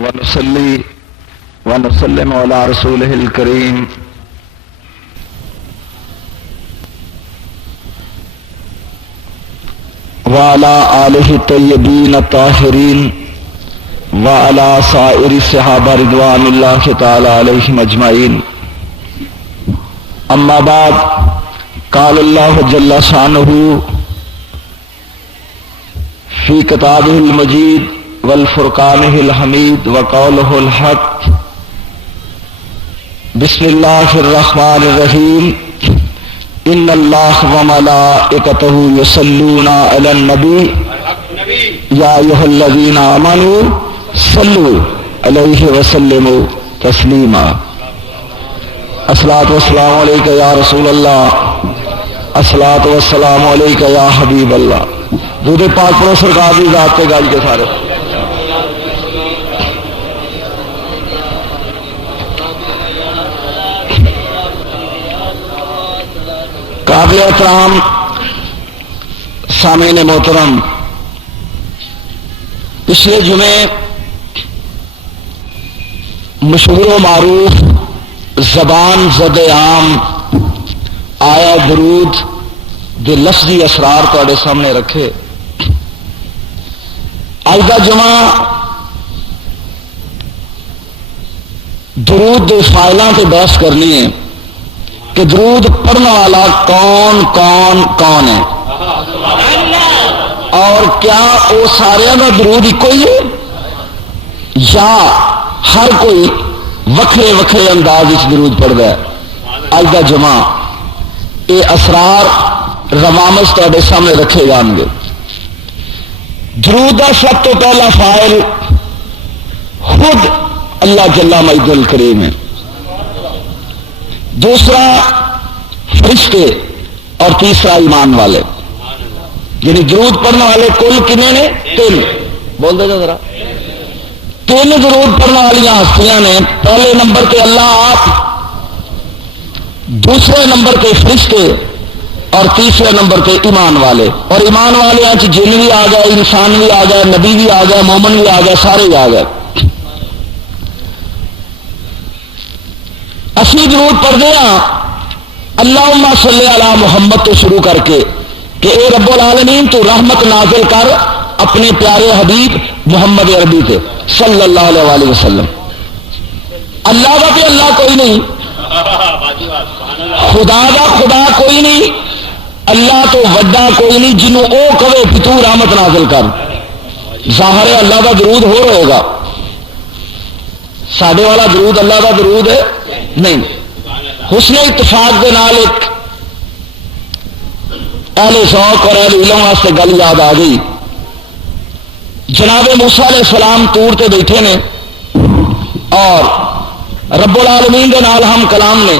ونصلي ونسلم على رسوله الكريم وعلى آله الطيبين الطاهرين وعلى سائر الصحابة رضوان الله تعالى عليهم أجمعين. أما بعد، قال الله جل شانه في كتابه المجيد والفرقانه الحميد وقوله الحق: بسم الله الرحمن الرحيم. ان اللہ وملائکتہ یصلون علی النبی یا ایھا الذین آمنوا صلوا علیہ وسلموا تسلیما. الصلاۃ والسلام علیک یا رسول اللہ، الصلاۃ والسلام علیک یا حبیب اللہ. درود پاک پڑھو سرکار دی ذات تے گل کے سارے. قابل احترام سامعین محترم، پچھلے جمعے مشہور و معروف زبان زد عام آیا درود دے لفظی اسرار تواڈے سامنے رکھے. اج دا جمعہ درود دے فائلاں تے بحث کرنی ہے کہ درود پڑھنے والا کون کون کون ہے، اور کیا وہ سارے کا درود ایک ہی ہے یا ہر کوئی وکھرے وکھرے انداز درود پڑھتا ہے. اج کا جمعہ یہ اسرار روامج تواڈے سامنے رکھے جان گے. درود کا سب تو پہلا فاعل خود اللہ جل مجد الکریم ہے، دوسرا فرشتے، اور تیسرا ایمان والے. یعنی درود پڑھنے والے کل کنے نے؟ تین. بول دے ذرا. تین درود پڑھنے والی ہستیاں نے. پہلے نمبر پہ اللہ آپ، دوسرے نمبر پہ فرشتے، اور تیسرے نمبر پہ ایمان والے. اور ایمان والے جن بھی آ گئے، انسان بھی آ گئے، نبی بھی آ گئے، مومن بھی آ گئے، سارے ہی آ گئے. اسی درود پڑھتے ہیں اللہم صلی علی محمد تو شروع کر کے کہ اے رب العالمین تو رحمت نازل کر اپنے پیارے حبیب محمد عربی کے صلی اللہ علیہ وسلم. اللہ کا بھی اللہ کوئی نہیں، خدا کا خدا کوئی نہیں، اللہ تو وڈا کوئی نہیں جنہوں او کہے کہ تو رحمت نازل کر. ظاہر ہے اللہ کا درود ہو رہے گا، ساڈے والا درود اللہ کا درود ہے نہیں. حسن اتفاق دے نال ایک اہل ذوق اور اہل علم واسطے گل یاد آ گئی. جناب موسیٰ علیہ السلام طور تے بیٹھے نے اور رب العالمین دے نال ہم کلام نے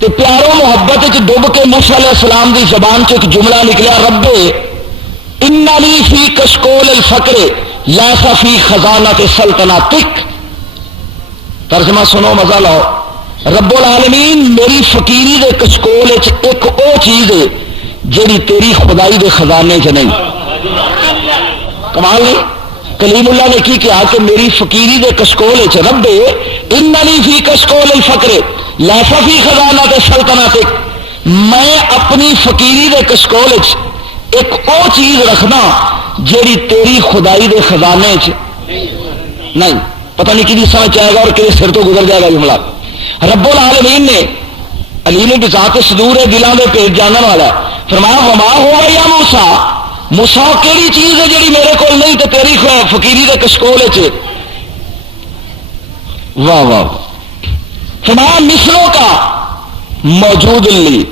تے پیارو محبت وچ ڈب کے موسیٰ علیہ السلام دی زبان چ ایک جملہ نکلیا: رب اننی فی کشکول الفقر لیس فی خزانۃ سلطنتک. ترجمہ سنو، مزہ لاؤ. رب العالمین میری فقیری دے کچکول ایک او چیز ہے جیڑی تیری خدائی دے خزانے چ نہیں. کمال نہیں؟ کلیم اللہ نے کی کہا کہ میری فقیری دے کچکول رب اننی فی کشکول الفقر لیس فی خزانۃ سلطنتک. میں اپنی فقیری دے کچکول ایک او چیز رکھنا جیڑی تیری خدائی دے خزانے چ نہیں. پتہ نہیں کدی سمجھ آئے گا اور کدی سر تو گزر جائے گا جملہ. رب العالمین نے علیم بذات صدور دلاں دے پیٹ جانن والا فرمایا وما ہوا یا موسیٰ، موسیٰ کیڑی چیز ہے جڑی میرے کول نہیں تے تیری فقیری دے کشکول وچ. واہ واہ. فرمایا مثلوں کا موجود لی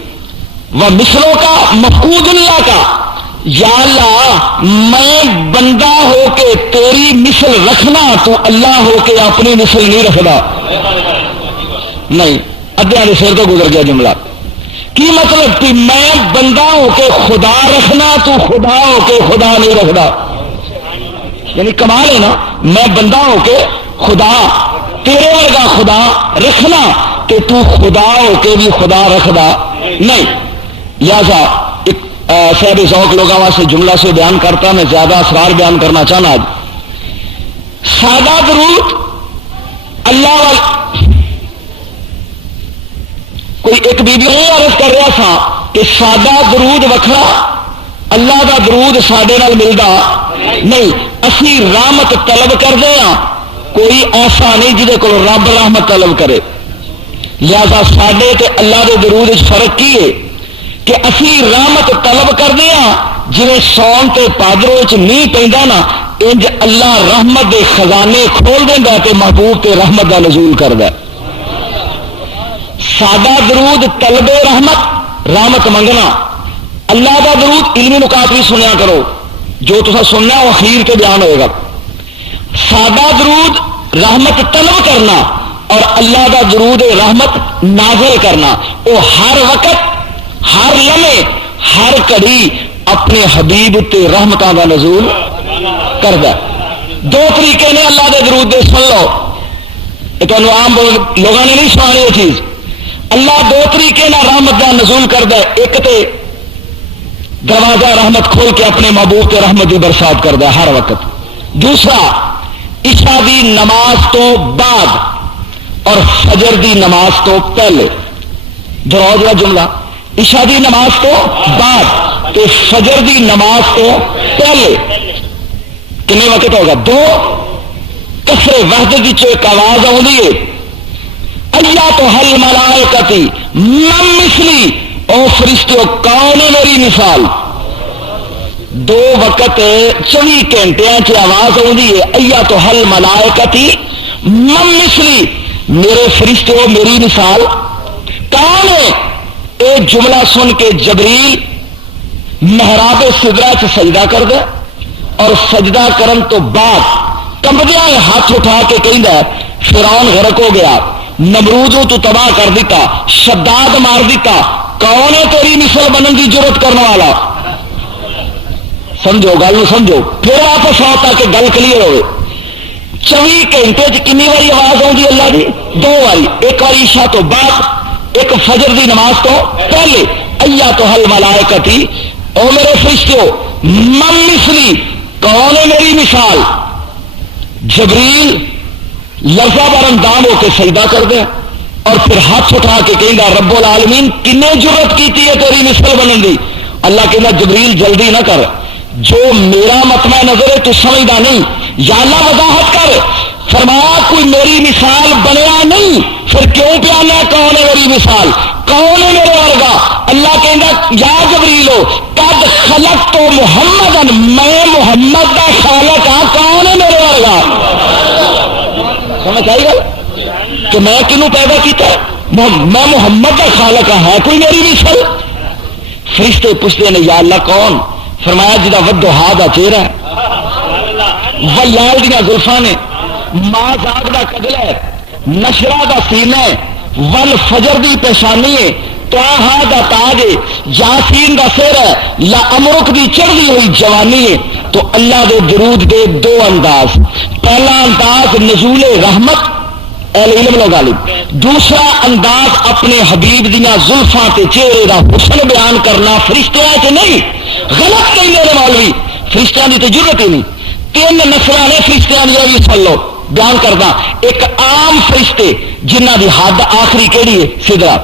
و مثلوں کا مفقود اللہ کا. یا اللہ میں بندہ ہو کے تیری مثل رکھنا، تو اللہ ہو کے اپنی مثل نہیں رکھدا. نہیں، ادھے نے سر تو گزر گیا جملہ. کی مطلب کہ میں بندہ ہو کے خدا رکھنا، تو خدا ہو کے خدا نہیں رکھدا. یعنی کمال ہے نا، میں بندہ ہو کے خدا تیرے ورگا خدا رکھنا کہ تو خدا ہو کے بھی خدا رکھدا نہیں. لہذا صاحب ذوق لوگوں واسطے جملہ سے بیان کرتا، میں زیادہ اسرار بیان کرنا چاہنا. سادہ درود اللہ کوئی ایک بیبی عرض کر رہا تھا کہ سادہ درود وکھرا اللہ دا درود ساڈے نال ملدا نہیں، اسی رحمت طلب کرتے ہاں، کوئی ایسا نہیں جہدے کو رب رحمت طلب کرے. لہذا ساڈے تے اللہ دے درود وچ فرق کی ہے کہ اسی رحمت طلب کرتے ہاں جویں سون تے پادروں وچ نہیں پیندا نا، انج اللہ رحمت دے خزانے کھول دیندا تے محبوب تے رحمت دا نزول کردا. سادہ درود طلب رحمت منگنا. اللہ دا درود علمی نکات بھی سنیا کرو، جو تسا سننا وہ اخیر تے بیان ہوئے گا. سادہ درود رحمت طلب کرنا اور اللہ دا درود رحمت نازل کرنا، وہ ہر وقت ہر لمحے ہر گھڑی اپنے حبیب تے رحمتاں دا نزول کردا. دو طریقے نے اللہ دے درود دے، سن لو، یہ تو عام لوگوں نے نہیں سنانی یہ چیز. اللہ دو طریقے نہ رحمت دا نزول کردا ہے. ایک تے دروازہ رحمت کھول کے اپنے محبوب تے رحمت دی برسات کردا ہے ہر وقت. دوسرا عشاء دی نماز تو بعد اور فجر دی نماز تو پہلے. دراؤ جڑا جملہ، عشاء دی نماز تو بعد تے فجر دی نماز تو پہلے کنے وقت ہوگا؟ دو. کسرے وحدت وچ ایک آواز آوندی ہے، اللہ تو حل ملائکتی من مثلی، او فرشتوں کون ہے میری مثال. دو وقت 24 گھنٹے چ آواز آتی ہے، اللہ تو حل ملائکتی من مثلی، میرے فرشتوں میری مثال کون ہے. ایک جملہ سن کے جبریل محراب سدرا چ سجدہ کر دے اور سجدہ کرن تو بعد کمبدیاں ہاتھ اٹھا کے کہندا ہے فرعون غرق ہو گیا، نمرود تو تباہ کر دیتا، شداد مار دیتا، کون ہے تیری مثل بننے کی ضرورت کرنے والا. سمجھو گل سمجھو، پھر واپس آؤ تاکہ گل کلیئر ہوئے. 24 گھنٹے کنی باری آواز آؤں اللہ دی؟ دو باری. ایک باری عشاء تو بعد، ایک فجر دی نماز تو پہلے. اللہ تو حل ملائکتی، او میرے فرشتوں من مثلی، کون ہے میری مثال. جبریل لفظہ بر اندام ہو کے سجدہ کر دیں اور پھر ہاتھ اٹھا کے کہیں گا رب العالمین کنے جرت کیتی ہے تیری مثل بنن دی. اللہ کہنا جبریل جلدی نہ کر، جو میرا مطمع نظر ہے تو سمجھدا نہیں، یا اللہ وضاحت کر. فرمایا کوئی میری مثال بنیا نہیں، پھر کیوں پیانا کون ہے میری مثال، کون ہے میرے ورگا. اللہ کہنا یا جبریل ہو قد خلق تو محمد، میں محمد کا خالق ہاں، کون ہے میرے ورگا. سمجھ آئی گل کہ میں کنوں پیدا کیتا ہے؟ میں محمد کا خالق ہاں، ہے کوئی میری مثل. فرشتے پوچھتے ہیں یا اللہ کون؟ فرمایا جدا ودو ہا چہرہ ہے، ولال دیا زلفاں نے، ماں زاگ دا کدل ہے، نشرہ دا سینہ ہے، ول فجر دی پیشانی ہے، توہا دا تاج ہے، یاسین دا سر ہے، لا امرک دی چڑھتی ہوئی جوانی ہے. تو اللہ دے درود دے دو انداز. پہلا انداز نزول رحمت اہل علم لو غالب، دوسرا انداز اپنے حبیب دیا زلفاں تے چہرے دا حسن بیان کرنا. فرشتیاں تے نہیں، غلط کہیں میرے مولوی، فرشتیاں دی تے ضرورت ہی نہیں. 3 نسلاں نے فرشتیاں دی بھی سن لو بیان کرنا. ایک عام فرشتے جنہ دی حد آخری کیڑی ہے؟ سدرا.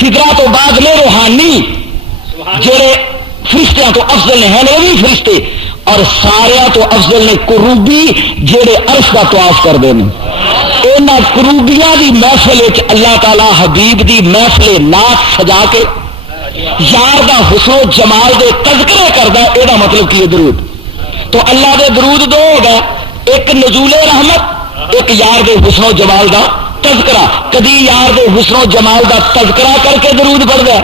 سدرا تو بعد میں روحانی جڑے فرشتیاں تو افضل نے ہیں وہ بھی فرشتے، اور سارے تو افضل نے کروبی جڑے عرش کا طواف کر دے. انہاں کروبیاں دی محفل وچ اللہ تعالی حبیب دی محفل نعت سجا کے یار دا حسن و جمال دے تذکرے کردا. یہ مطلب کی ہے درود. تو اللہ دے درود دو ہو گئے، ایک نزول رحمت، ایک یار دے حسن و جمال دا تذکرہ. کدی یار دے حسن و جمال دا تذکرہ کر کے درود پڑھ دے،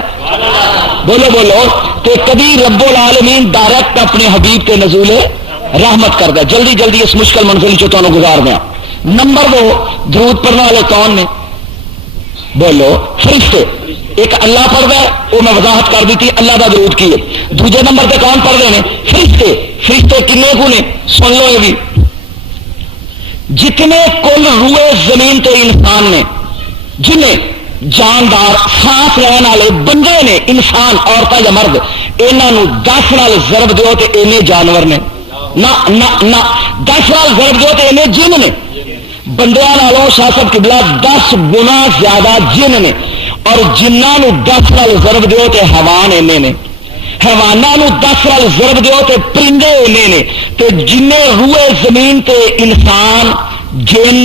بولو بولو. تو کبھی رب العالمین ڈائریکٹ اپنے حبیب کے نزول رحمت کر دے. جلدی جلدی اس مشکل منزل چ تمہیں گزار دیا. نمبر 2 درود پڑھنے والے کون نے؟ بولو فرشتے. ایک اللہ پڑھتا ہے، وہ میں وضاحت کر دی تھی اللہ دا درود کی ہے. دوسرے نمبر پہ کون پڑھتے ہیں؟ فرشتے. فرشتے کنے کو نے؟ سن لو یہ بھی، جتنے کل روئے زمین تے انسان نے، جنہیں جاندار سانس لین والے بندے نے، انسان عورتیں یا مرد، انہوں 10 نال ضرب دیو تے اینے جانور نے. نہ نہ نہ 10 نال ضرب دو تو انہیں جن نے بندیاں نالوں شاہ صاحب قبلہ 10 گنا زیادہ جن نے، اور جنہوں 10 نال ضرب دو تو حیوان اینے نے، حیوانوں 10 نال ضرب دو تو پرندے اینے نے، تو جن روئے زمین تے انسان جن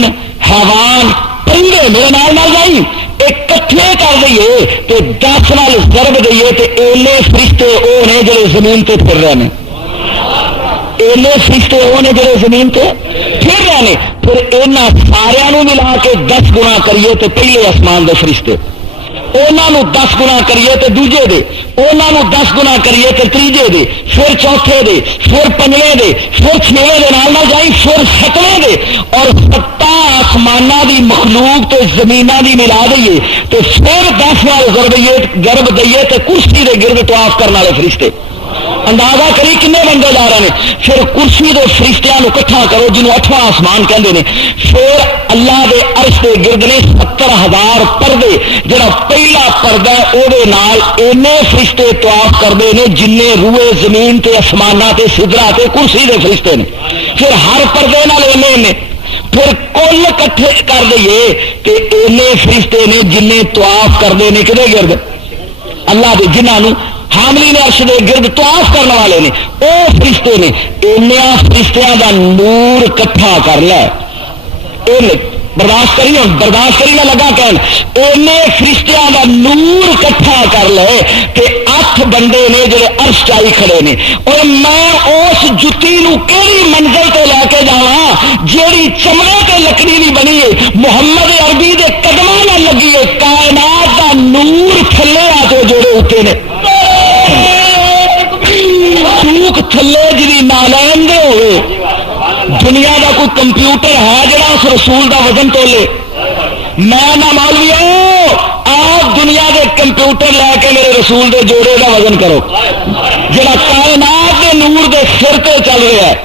حیوان پرندے میرے نال نال جائی اکٹھے کر دئیے تو 10 نال ضرب دئیے تو اینے فرشتے وہ نے جڑے زمین تے پھر رہے ہیں، اینے فرشتے وہ نے جڑے زمین تے پھر رہے ہیں، پھر اینا سارے ملا کے 10 گنا کریے تو پہلے آسمان دے فرشتے، انہوں 10 گنا کریے تو دوجے دے، انہوں 10 گنا کریے تو تیجے دے، پھر چوتھے دے، پھر پنجویں دے، پھر چھویں دے نال نہ جائی، پھر 7ویں دے، اور 7 آسمانہ دی مخلوق تو زمینہ دی ملا دئیے تو پھر 10 نال ضرب دئیے تو کرسی دے گرد طواف کرنے والے فرشتے، اندازہ کری کنے بندے جا رہے ہیں، پھر کرسی دے فرشتیاں نو کٹھا کرو جنہوں 8واں آسمان کہندے نے، پھر اللہ دے عرش دے گرد نے 70,000 پردے، جڑا پہلا پردہ ہے او دے نال اینے فرشتے طواف کردے نے جننے روئے زمین تے آسماناں تے سدرا تے کرسی دے فرشتے نے، پھر ہر پردے نال اینے پھر کل کٹھے کر دئیے کہ اینے فرشتے نے جننے طواف کردے نے کدے گرد اللہ دے جنہاں حاملین عرش دے گرد طواف کرنے والے نے او فرشتے نے، انہاں فرشتیاں دا نور کٹھا کر لے، برداشت کری ہوں برداشت کری نہ لگا کہن، اینے فرشتیاں دا نور کٹھا کر لے کہ 8 بندے نے جڑے عرش چائی کھڑے نے، اور میں اس جتی نو کیڑی منزل تے لے کے جاواں جیڑی چمڑے تے لکڑی دی بنی ہے، محمد عربی دے قدماں نال لگی ہے، کائنات دا نور تھلے آ کے جوڑے ہوتے نے، سوک تھلے جی نالین دے ہوئے، دنیا دا کوئی کمپیوٹر ہے جڑا اس رسول دا وزن تولے، میں نہ مولوی آپ دنیا دے کمپیوٹر لے کے میرے رسول دے جوڑے دا وزن کرو، جڑا کائنات دے نور دے سر تے چل رہا ہے،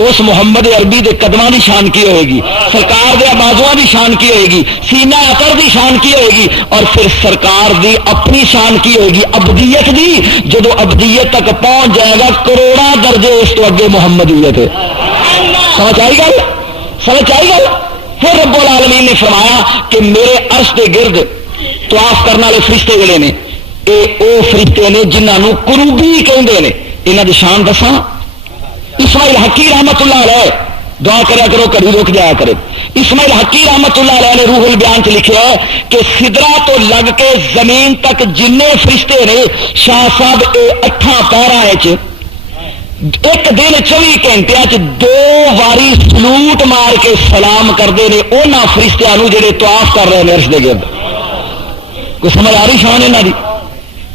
اس محمد عربی دے قدماں دی شان کی ہوئے گی، سرکار دے بازواں دی شان کی ہوئے گی، سینہ اطہر دی شان کی ہوئے گی، اور پھر سرکار دی اپنی شان کی ہوئے گی ابدیت دی، جدو ابدیت تک پہنچ جائے گا کروڑا درجے اس تو اگے محمدیت ہے، سمجھ آئی گل، سمجھ آئی گل۔ پھر رب العالمین نے فرمایا کہ میرے عرش دے گرد طواف کرنے والے فرشتے جڑے نے اے او فرشتے نے جنہاں کروبی کہندے نے، انہاں دی شان دساں، اسماعیل حقی رحمت اللہ علیہ دعا کریا کرو کبھی رک جایا کرے، اسماعیل حقی رحمت اللہ علیہ نے روح البیان چ لکھا ہے کہ سدرا تو لگ کے زمین تک جنے فرشتے نے شاہ صاحب اے 8 پیراں وچ ایک دن 24 گھنٹے 2 واری سلوٹ مار کے سلام کرتے ہیں انہاں فرشتیاں جڑے طواف کر رہے ہیں عرش دے گرد، کوئی سمجھ آ رہی شان انہاں دی،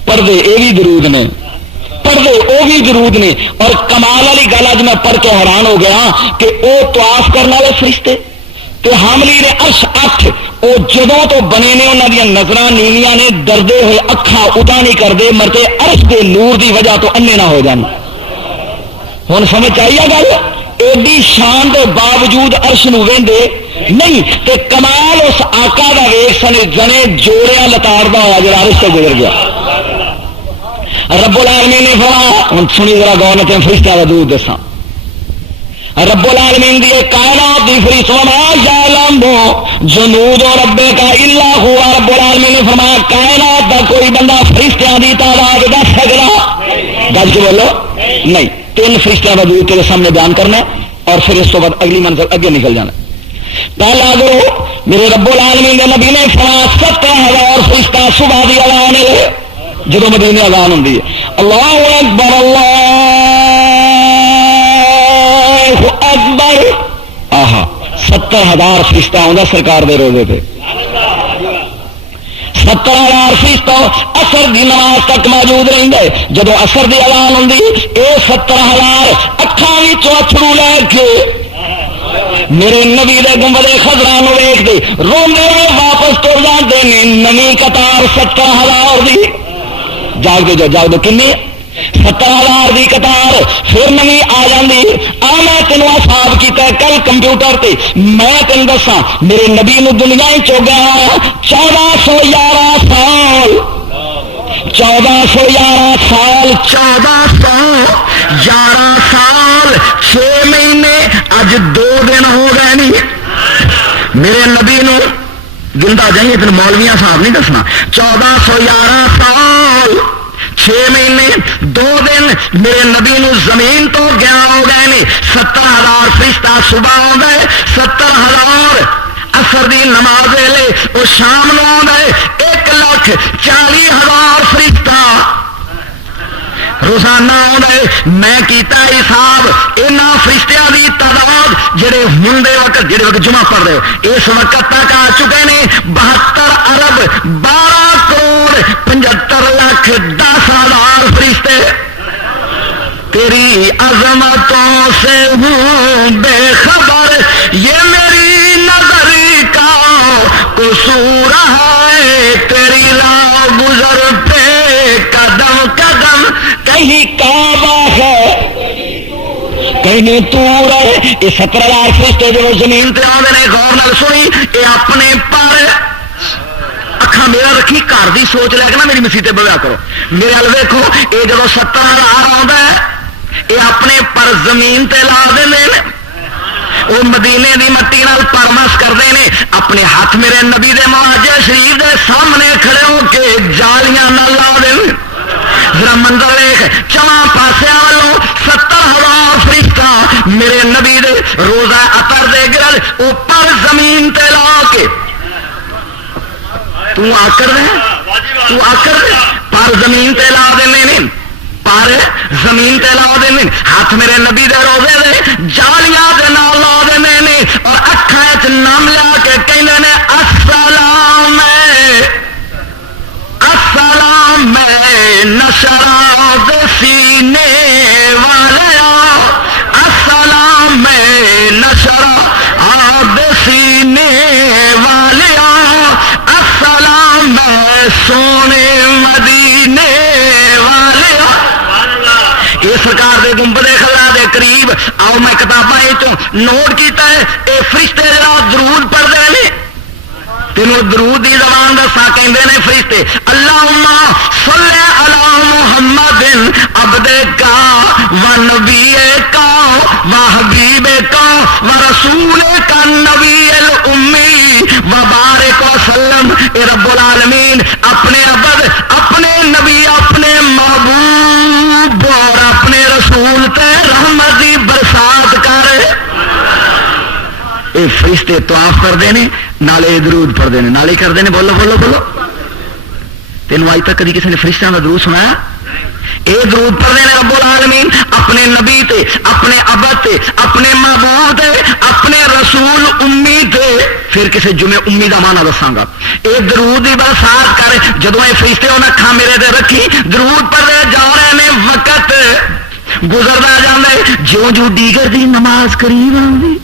پردے اے بھی درود نے، پڑھتے وہ بھی درود نے، اور کمال والی گل اج میں پڑھ کے حیران ہو گیا کہ وہ طواف کرنے والے فرشتے تو حاملی نے عرش 8 وہ جدوں تو بنے نے انہاں دی نظراں نیویاں نے ڈردے ہوئے اکھاں ادا نہیں کرتے مرتے عرش دے نور دی وجہ تو انے نہ ہو جان۔ ہن سمجھ آئی ہے گل، ایڈی شان دے باوجود عرش نو ویندے نہیں تے کمال اس آقا دا ویکھ سنے جنے جوڑیاں لتاڑدا ہوا جڑا عرش تے گزر گیا۔ رب العالمین نے فرمایا، ہن سنی ذرا غور نال فرشتہ دا درود دساں، رب العالمین دی کائنات دی فرشتہ ما یعلم جنود ربک الا هو، رب العالمین نے فرمایا کائنات دا کوئی بندہ فرشتیاں دی تعداد دس سکدا، گل کے بولو نہیں، 3 فرشتیاں دا درود تیرے سامنے بیان کرنا ہے اور پھر اس تو بعد اگلی منزل اگے نکل جانا۔ پہلا گرو میرے رب العالمین نے نبی نے فرمایا 70,000 فرشتہ صبح دی اذان ہے جدو مدینے اذان ہوندی ہے، اللہ اکبر اللہ اکبر، آہا 70,000 فرشتہ آندا سرکار دے روزے پہ، 70,000 فرشتہ اثر دی نماز تک موجود رہندے، جدو اثر دی اذان ہوندی اے 70,000 اکھاں وچوں اچھڑو لے کے میرے نبی دے گنبد خضرا نو ویکھ دے روندے ہوئے واپس تر جاندے نے، نویں قطار 70,000 دی، جاگ دے جو جاگ دے کنے 70,000 دی قطار پھر نویں آ جاندی۔ آ میں تینوں حساب کیتا ہے کل کمپیوٹر تے، میں تینوں دساں میرے نبی نو دنیا ہی چو گیا 1411 سال، 1411 سال، 1411 سال 6 مہینے، اج میرے نبی نو گندا جائیے تین مولویاں صاحب نہیں دسنا 1411 سال 6 مہینے 2 دن میرے نبی نو زمین تو گیا ہو گئے نے 70,000 فرشتہ صبح آ 70,000 اثر دی نماز ویلے وہ شام نو آ 1,40,000 فرشتہ روزانہ آئے. میں کیتا حساب یہاں فرشتیاں دی تعداد جڑے ہوں وقت جڑے وقت جمعہ پڑھ رہے ہو اس وقت تک آ چکے ہیں 72 ارب 12 کروڑ 75 لاکھ 10,000 فرشتے. تیری عظمتوں سے ہوں بے خبر یہ میری نظر کا قصور ہے. تیری راہ گزر پہ قدم قدم کہیں کعبہ ہے کہیں تور ہے. یہ 70,000 فرشتے جو زمین تے آتے ہیں غور نال سنی یہ اپنے پر اکھاں میرا رکھی گھر دی سوچ لے کے نا میری مسیح بویا کرو میرے ال ویکھو یہ جب 70,000 آتا ہے یہ اپنے پر زمین تے لا دیں وہ مدینے دی مٹی نال پرمس کرتے ہیں اپنے ہاتھ میرے نبی دے مواجہ شریف دے سامنے کھڑے ہو کے جالیاں نہ لا دیں. ذرا منظر دیکھ چواں پاسے والوں 70,000 فرشتہ میرے نبی دے روزہ اطر دے گرل اوپر زمین تے لا کے تو آ کر پر زمین تے لا دینے پر زمین تے لا دینے ہاتھ میرے نبی دے روزے دے جالیاں دے نال لا دینے اور اکھاں وچ نام لا کے کہندے نے السلام السلام نشرات سینے والیا السلام نشرات سینے والیا السلام سونے مدینے والیا. یہ سرکار دے گنبدے خلا دے قریب آؤ میں کتاباں نوٹ کیتا ہے اے فرشتے جڑا درود پڑھتے ہیں تینوں درود دی زبان دسا کہندے نے فرشتے اللہم صلی علی محمد عبدک و نبیک و حبیبک و رسولک النبی الامی و بارک وسلم. اے رب العالمین اپنے عبد اپنے نبی اپنے محبوب اور اپنے رسول تے رحمت دی برسات کر. اے فرشتے طواف کرتے ہیں نالے درود پڑھتے ہیں نالے کرتے ہیں بولو بولو بولو. تینوں اج تک کدی کسی نے فرشتیاں کا درود سنایا؟ یہ درود پڑھتے ہیں رب العالمین اپنے نبی تے اپنے ابد تے اپنے محبوب تے اپنے رسول امی تے. پھر کسی جمعے امی کا مانا دساں گا. یہ درود کی برسات کر جدو یہ فرشتے انہیں اکھاں میرے تے رکھی درود پڑھتے جا رہے ہیں وقت گزرتا جانا ہے جوں جو دیگر دی نماز قریب آؤں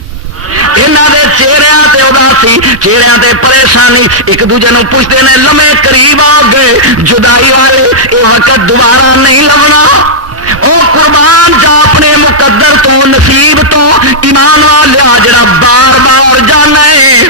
یہاں دے چہروں تے اداسی چہروں تے پریشانی ایک دوجے نو پوچھتے ہیں لمے قریب آ گئے جدائی والے یہ وقت دوبارہ نہیں لبنا. او قربان جا اپنے مقدر تو نصیب تو ایمان والیا جڑا بار بار جانا ہے.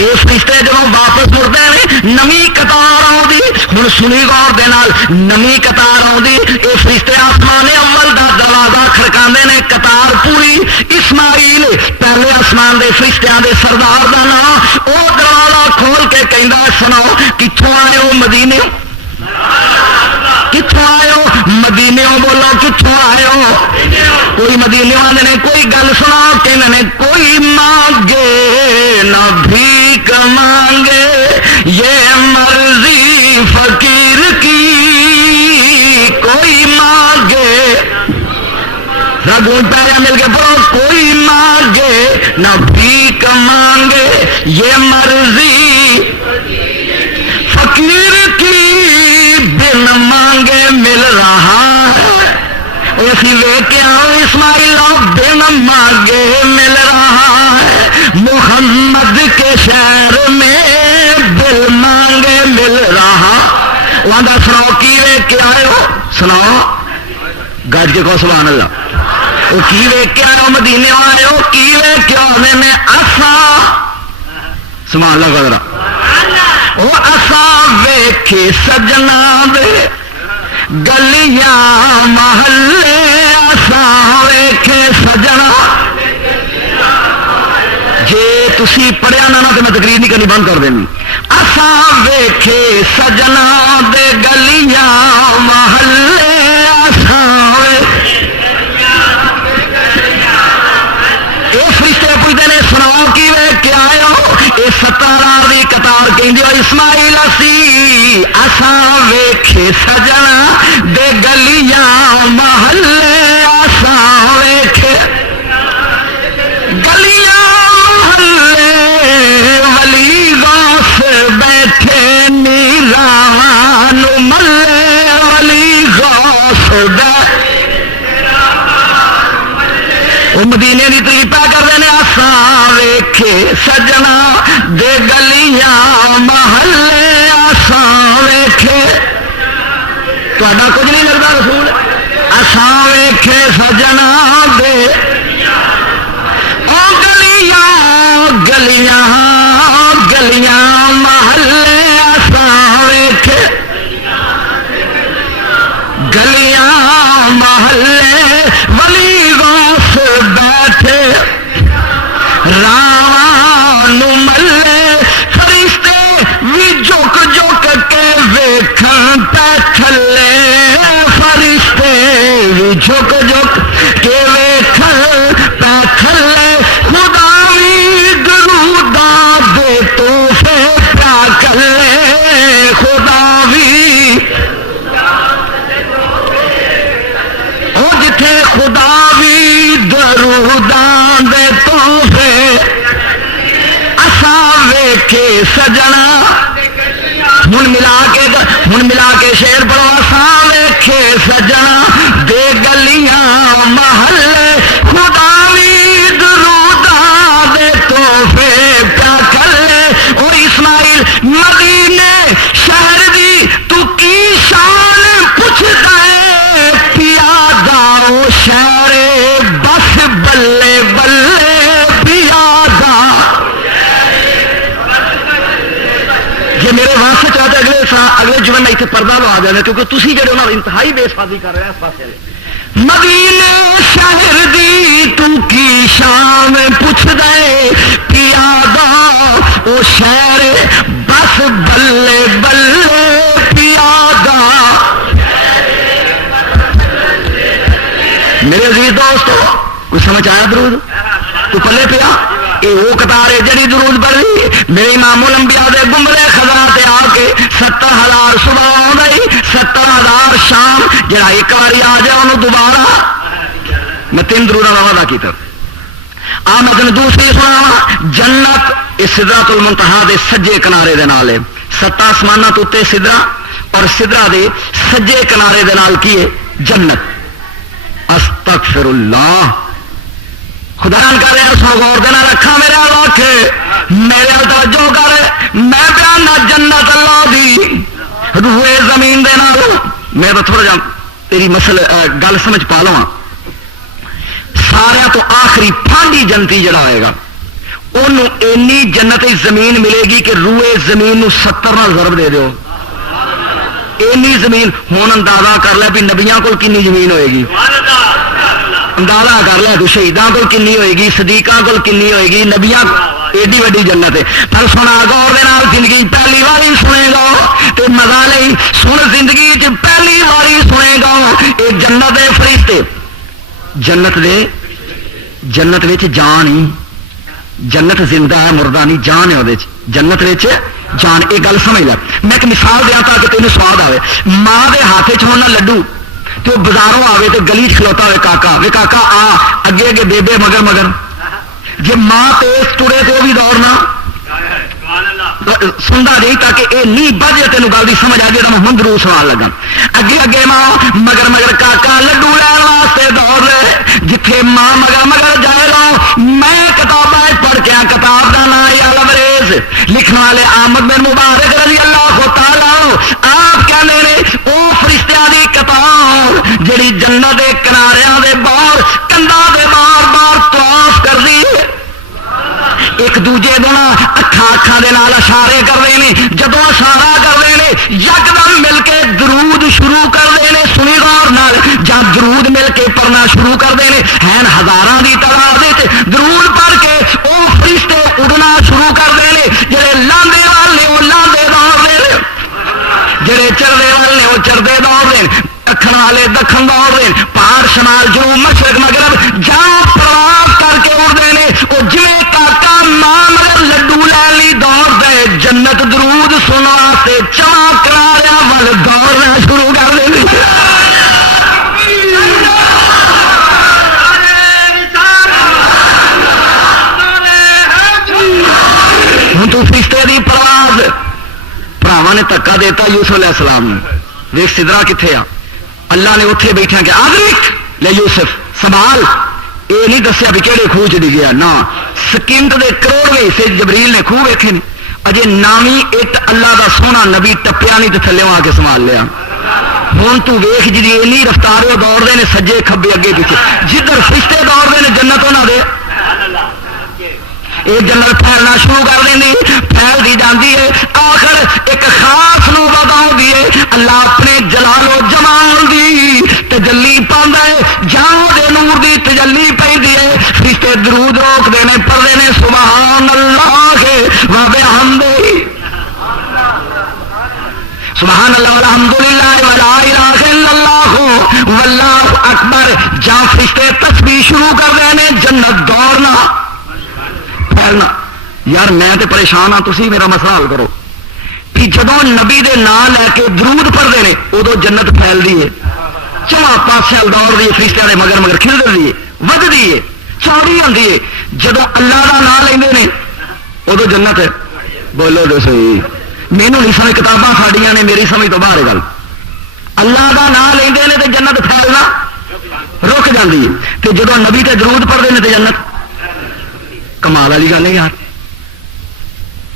یہ فرشتے جب واپس مڑتے ہیں نمی قطار آؤں ہوں سنی غور دے نال نمی قطار آؤں یہ فرشتے آسمان اول دا دروازہ کھڑکاندے نے قطار پوری اسماعیل پہلے آسمان دے فرشتیاں دے سردار دا نام وہ دروازہ کھول کے کہندا سناؤ کتوں آئے ہو مدینے کتوں آئے ہو مدینے بولو کتوں آئے ہو کوئی مدینے والے نے کوئی گل سنا کہ نے کوئی مانگے نہ بھیک مانگے یہ مرضی فقیر کی کوئی مانگے رگوں پیرے مل کے بولو کوئی مانگے نہ بھیک مانگے یہ مرضی فقیر کی بن مانگے مل رہا ہے. اسی وے کے اسماعیل بن مانگے مل رہا ہے محمد کے شہر میں بل مانگے مل رہا. وہاں سناؤ کی وے کے آئے ہو سناؤ گج کے کو سبحان اللہ. وہ کی وے کے آئے ہو مدینے آئے ہو کی وے کے آنے میں اسا سبحان اللہ قدرہ وہ اسا ویکھے سجنا دے گلیاں محلے اسا ویکھے سجنا جے تسی پڑھیا نہ تو میں تقریر نہیں کرنی بند کر دینی. اساں ویکھے سجنا دے گلیاں محلے فرشتے پوچھتے ہیں سناؤ کی ویک کے آئے ہو؟ یہ 70 کی قطار کہیں اسماعیل اسی اساں ویکھے سجنا دے گلیاں محلے اساں ویکھے گلیاں محلے ولی غوث بیٹھے نیران ملے ولی غوث مدینے کی تریپا کرتے ہیں. آساں ویکھے سجنا دے گلیاں محلے آساں ویکھے تہاڈا کچھ نہیں لگتا رسول. آساں ویکھے سجنا دے او گلیاں گلیاں گلیاں محلے آساں ویکھے گلیاں محلے ولی غوث بیٹھے راواں نو ملے فرشتے بھی جھک جھک کے ویکھن پہ تھلے فرشتے بھی جھک جھک کے ویکھن پہ تھلے خدا بھی دروداں دے تحفے پیا کلے خدا بھی جتھے خدا بھی دروداں دے تحفے اساں ویکھے سجنا ہن ملا کے شعر پڑھو. اساں ویکھے سجنا دے گلیاں محلے خدا بھی دروداں دے تحفے پیا کھلے. او اسماعیل مدینے شہر دی تو کی شان پوچھدا ہے پیادا او شہر بس بلے بلے پیادا. جی میرے واسطے چاہتے اگلے جمعے میں اتنے پردہ لوا دینا کیونکہ تھی جڑے انہوں انتہائی بے سازی کر رہے ہیں اس پاس. مدینے شہر دی تو کی شان پوچھ دے پیادا او شہر بس بلے بلے پیادا. میرے عزیز دوستو کچھ سمجھ آیا درود تو پلے پیا یہ وہ قطار ہے جڑی درود پڑھ رہی. میرے امام الانبیاء دے گمبلے خزاں تے آ کے 70,000 صبح آئی 70,000 شام جڑا ایک باری آ جائے انہوں دوبارہ میں 3 درود کا وعدہ کیتا. آ میں تین دوسری سنا جنت اس سدرۃ المنتہا دے سجے کنارے دے نال ہے. 7 آسماناں تو تے سدرا اور سدرا دے سجے کنارے دے نال کی ہے جنت. استغفر اللہ خدا کر رہے ہیں غور دینا رکھا میرے لاکھ میرے توجہ کر میں بیان جنت اللہ دی روئے زمین دے نال. میں تھوڑا جا تیری مسل گل سمجھ پا لوا. سارا تو آخری پھانڈی جنتی جڑا ہوئے گا انہوں اینی جنت زمین ملے گی کہ روئے زمین نو 70 نال ضرب دے دیو. اینی زمین ہون اندازہ کر لے بھی نبیاں کول کنی زمین ہوئے گی. اندازہ کر لے تو شہیداں کول کنی ہوئے گی صدیقاں کول کنی ہوئے گی نبیاں ایڈی وڈی جنت ہے. پر سنا غور دے نال زندگی پہلی باری سنے گا تے مزہ نہیں سن زندگی چ پہلی باری سنے گا اے جنت دے فرشتے جنت وچ جان ہی جنت زندہ ہے مردہ نہیں جان ہے وہ جنت وچ جان. یہ گل سمجھ لے. میں ایک مثال دیا تاکہ تینوں سواد آئے. ماں دے ہاتھ چ ہونا لڈو تو بازاروں آئے تو گلی کھلوتا ہوئے کاکا وے کاکا آ اگے اگے بیبے مگر مگر جی ماں تیز ٹرے تو بھی دوڑنا سنتا جی تاکہ یہ نہیں بجے تینوں گل کی سمجھ آ جائے محمد رو سوال لگا. اگے اگے ماں مگر مگر کاکا لڈو لین واسطے دوڑ رہے جتھے ماں مگر مگر جائے گا. میں کتابیں پڑھ کے کتاب کا نام ہے البریز لکھنے والے احمد بن مبارک رضی اللہ تعالی آپ کہنے نے وہ فرشتیاں دی کتاب جڑی جنت دے کناریاں دے باہر کندا دے بار بار طواف کر دی ایک دوجے دونوں اکھاں دے نال اشارے کر رہے ہیں. جدوں اشارہ کر رہے ہیں یکدم مل کے درود شروع کر رہے ہیں. سنی غور نال جب درود مل کے پڑھنا شروع کر دے ہیں ہزاراں دی تعداد وچ درود پڑھ کے او فرشتے اڑنا نالے دکھن دوڑ دے پہاڑ شمال جنوب مشرق مغرب جہاں پرواز کر کے اڑتے ہیں وہ جی کاکا ماں مگر لڈو لے لی دوڑ دے جنت درود سن واسطے چواں کناریا ول دوڑنا شروع کر دیں ہوں تو فرشتے دی پرواز بھراواں نے دھکا دیتا یوسف علیہ السلام نے دیکھ سدرا کتنے آ اللہ نے اتنے بیٹھا کہ آدرک لے یوسف سنبھال یہ نہیں دسیا بھی کہڑے خوہ چ ڈگیا نہ سکنٹ دے کروڑویں حصے جبریل نے خوہ ویکھے اجے نامی اٹ اللہ دا سونا نبی ٹپیا نہیں تو تھلے آ کے سنبھال لیا ہوں تو ویخ جی اینی رفتار دوڑتے ہیں سجے کھبے اگے پیچھے جدھر فرشتے دوڑتے ہیں جنت انہوں دے یہ جنت پھیلنا شروع کر دیں پھیلتی جاتی ہے آخر ایک خاص نو بتا دیے اللہ اپنے جلال و جمال دی تجلی پاؤں ہے جان دے نور دی تجلی پی ہے فرشتے درود روکتے ہیں پڑھتے ہیں سبحان اللہ و بحمدہ سبحان اللہ والحمدللہ ولا الہ الا اللہ واللہ اکبر جہاں فرشتے تسبیح شروع کر رہے ہیں جنت دوڑنا پھیلنا یار میں تے پریشان ہاں تسی میرا مسئلہ حل کرو کہ جدوں نبی دے نام لے کے درود پڑھتے ہیں ادو جنت پھیلتی ہے چواں پاسے دوڑ دی فرشتیاں دے مگر مگر کھلتی ہے ودتی ہے چوڑی آتی ہے جدوں اللہ کا نام لیندے نے ادو جنت ہے بولو تو صحیح مینوں نہیں سمجھ کتاباں ساڈیاں نے میری سمجھ تو باہر گل اللہ کا نام لیندے نے تے جنت پھیلنا رک جاتی ہے تے جدوں نبی تے درود پڑھتے ہیں تے جنت کمال والی گل ہے یار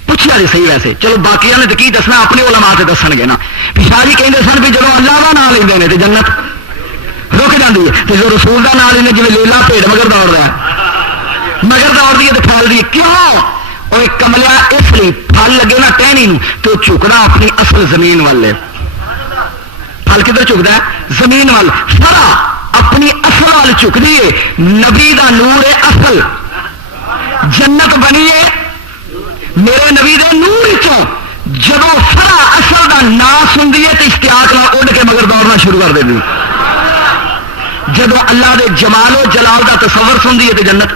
پوچھا جی صحیح ویسے چلو باقی نے تو کی دسنا اپنے علماء سے دسن گے نا پچھاڑی کہتے سن بھی جب اللہ کا نام لیندے نے تو جنت رک جاتی ہے تو جو رسول کا نام لینے جی لیلا بھیڑ مگر دوڑ رہا ہے مگر دوڑ دی ہے تو پھیل دی کیوں وہ کملیا اس لیے پھل لگے نا ٹہنی تو چکنا اپنی اصل زمین والے پھل کدھر چکتا ہے زمین وال سارا اپنی اصل وال چکتی ہے نبی دا نور ہے اصل جنت بنی ہے میرے نبی دے نور چوں جدو سرا اصل دا نام سنتی ہے تو اشتیاق نہ اڑ کے مگر دوڑنا شروع کر دیں جدو اللہ دے جمال و جلال دا تصور سنتی ہے تو جنت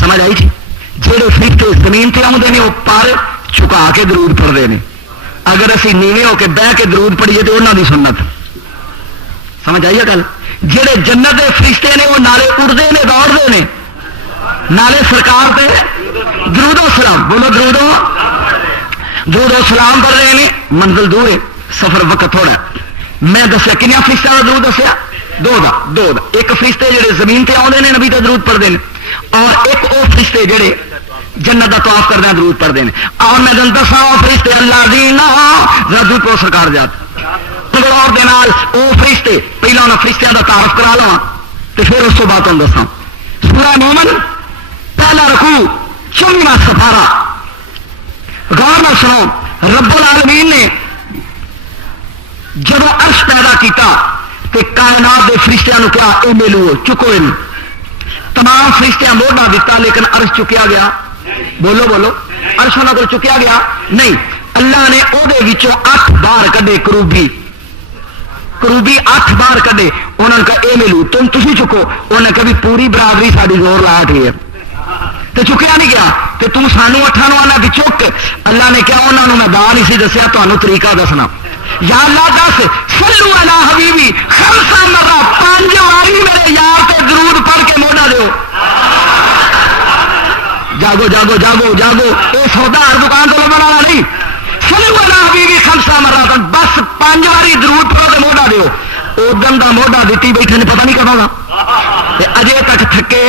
سمجھ آئی تھی جہے فرشتے زمین تے آتے ہیں وہ پر چکا کے درود پڑھتے ہیں اگر اسی نیوے ہو کے بہ کے درود پڑھیے تو انہوں دی سنت سمجھ آئیے گل جہے جنت دے فرشتے نے وہ نالے اڑتے ہیں دوڑتے ہیں نالے سرکار پہ درود و سلام بولو درود و سلام پڑھ رہے ہیں منزل دور ہے سفر وقت تھوڑا ہے میں دسیا کنیا فرشتہ کا درود دسیا دو ایک فرشتے جڑے زمین تے آتے ہیں نبی تے درود پڑھتے ہیں اور ایک وہ فرشتے جڑے جنت کا طواف کرتے ہیں درود پڑھتے ہیں اور میں دسا وہ فرشتے اللہ دینا رد کو سرکار جات اور وہ فرشتے پہلے انہوں فرشتیاں کا تعارف کرا لوا تو پھر اس کو بعد تم دسا سورہ مومن پہلا رکوع 24واں سپارہ غور نہ سنو رب العالمین نے جب عرش پیدا کیتا کہ کائنات دے فرشتیاں کیا اے ملو چکو ان تمام فرشتیاں موڈا دیتا لیکن عرش چکیا گیا بولو عرش انہوں کو چکیا گیا نہیں اللہ نے او دے وچوں 8 بار کڈے کروبی 8 بار کڈے انہوں نے کہا اے ملو تسی چکو انہوں نے کبھی پوری برادری ساری زور لا رہی ہے تو چکیا نہیں گیا کہ تم سانو 8 آنا بھی چک اللہ نے کیا انہوں نے میں دار اسی دسیا تمہیں طریقہ دسنا یا اللہ دس صلو علی حبیبی 5 مرہ 5 واری میرے یار تے درود پڑھ کے موڈا دیو جاگو یہ سودا ہر دکان تو لبن والا نہیں صلو علی حبیبی 5 مرہ بس 5 واری درود پڑھ کے موڈا دیو ادن کا موڈا دیتی بیٹھے نے پتہ نہیں کرنا گا اجے تک تھکے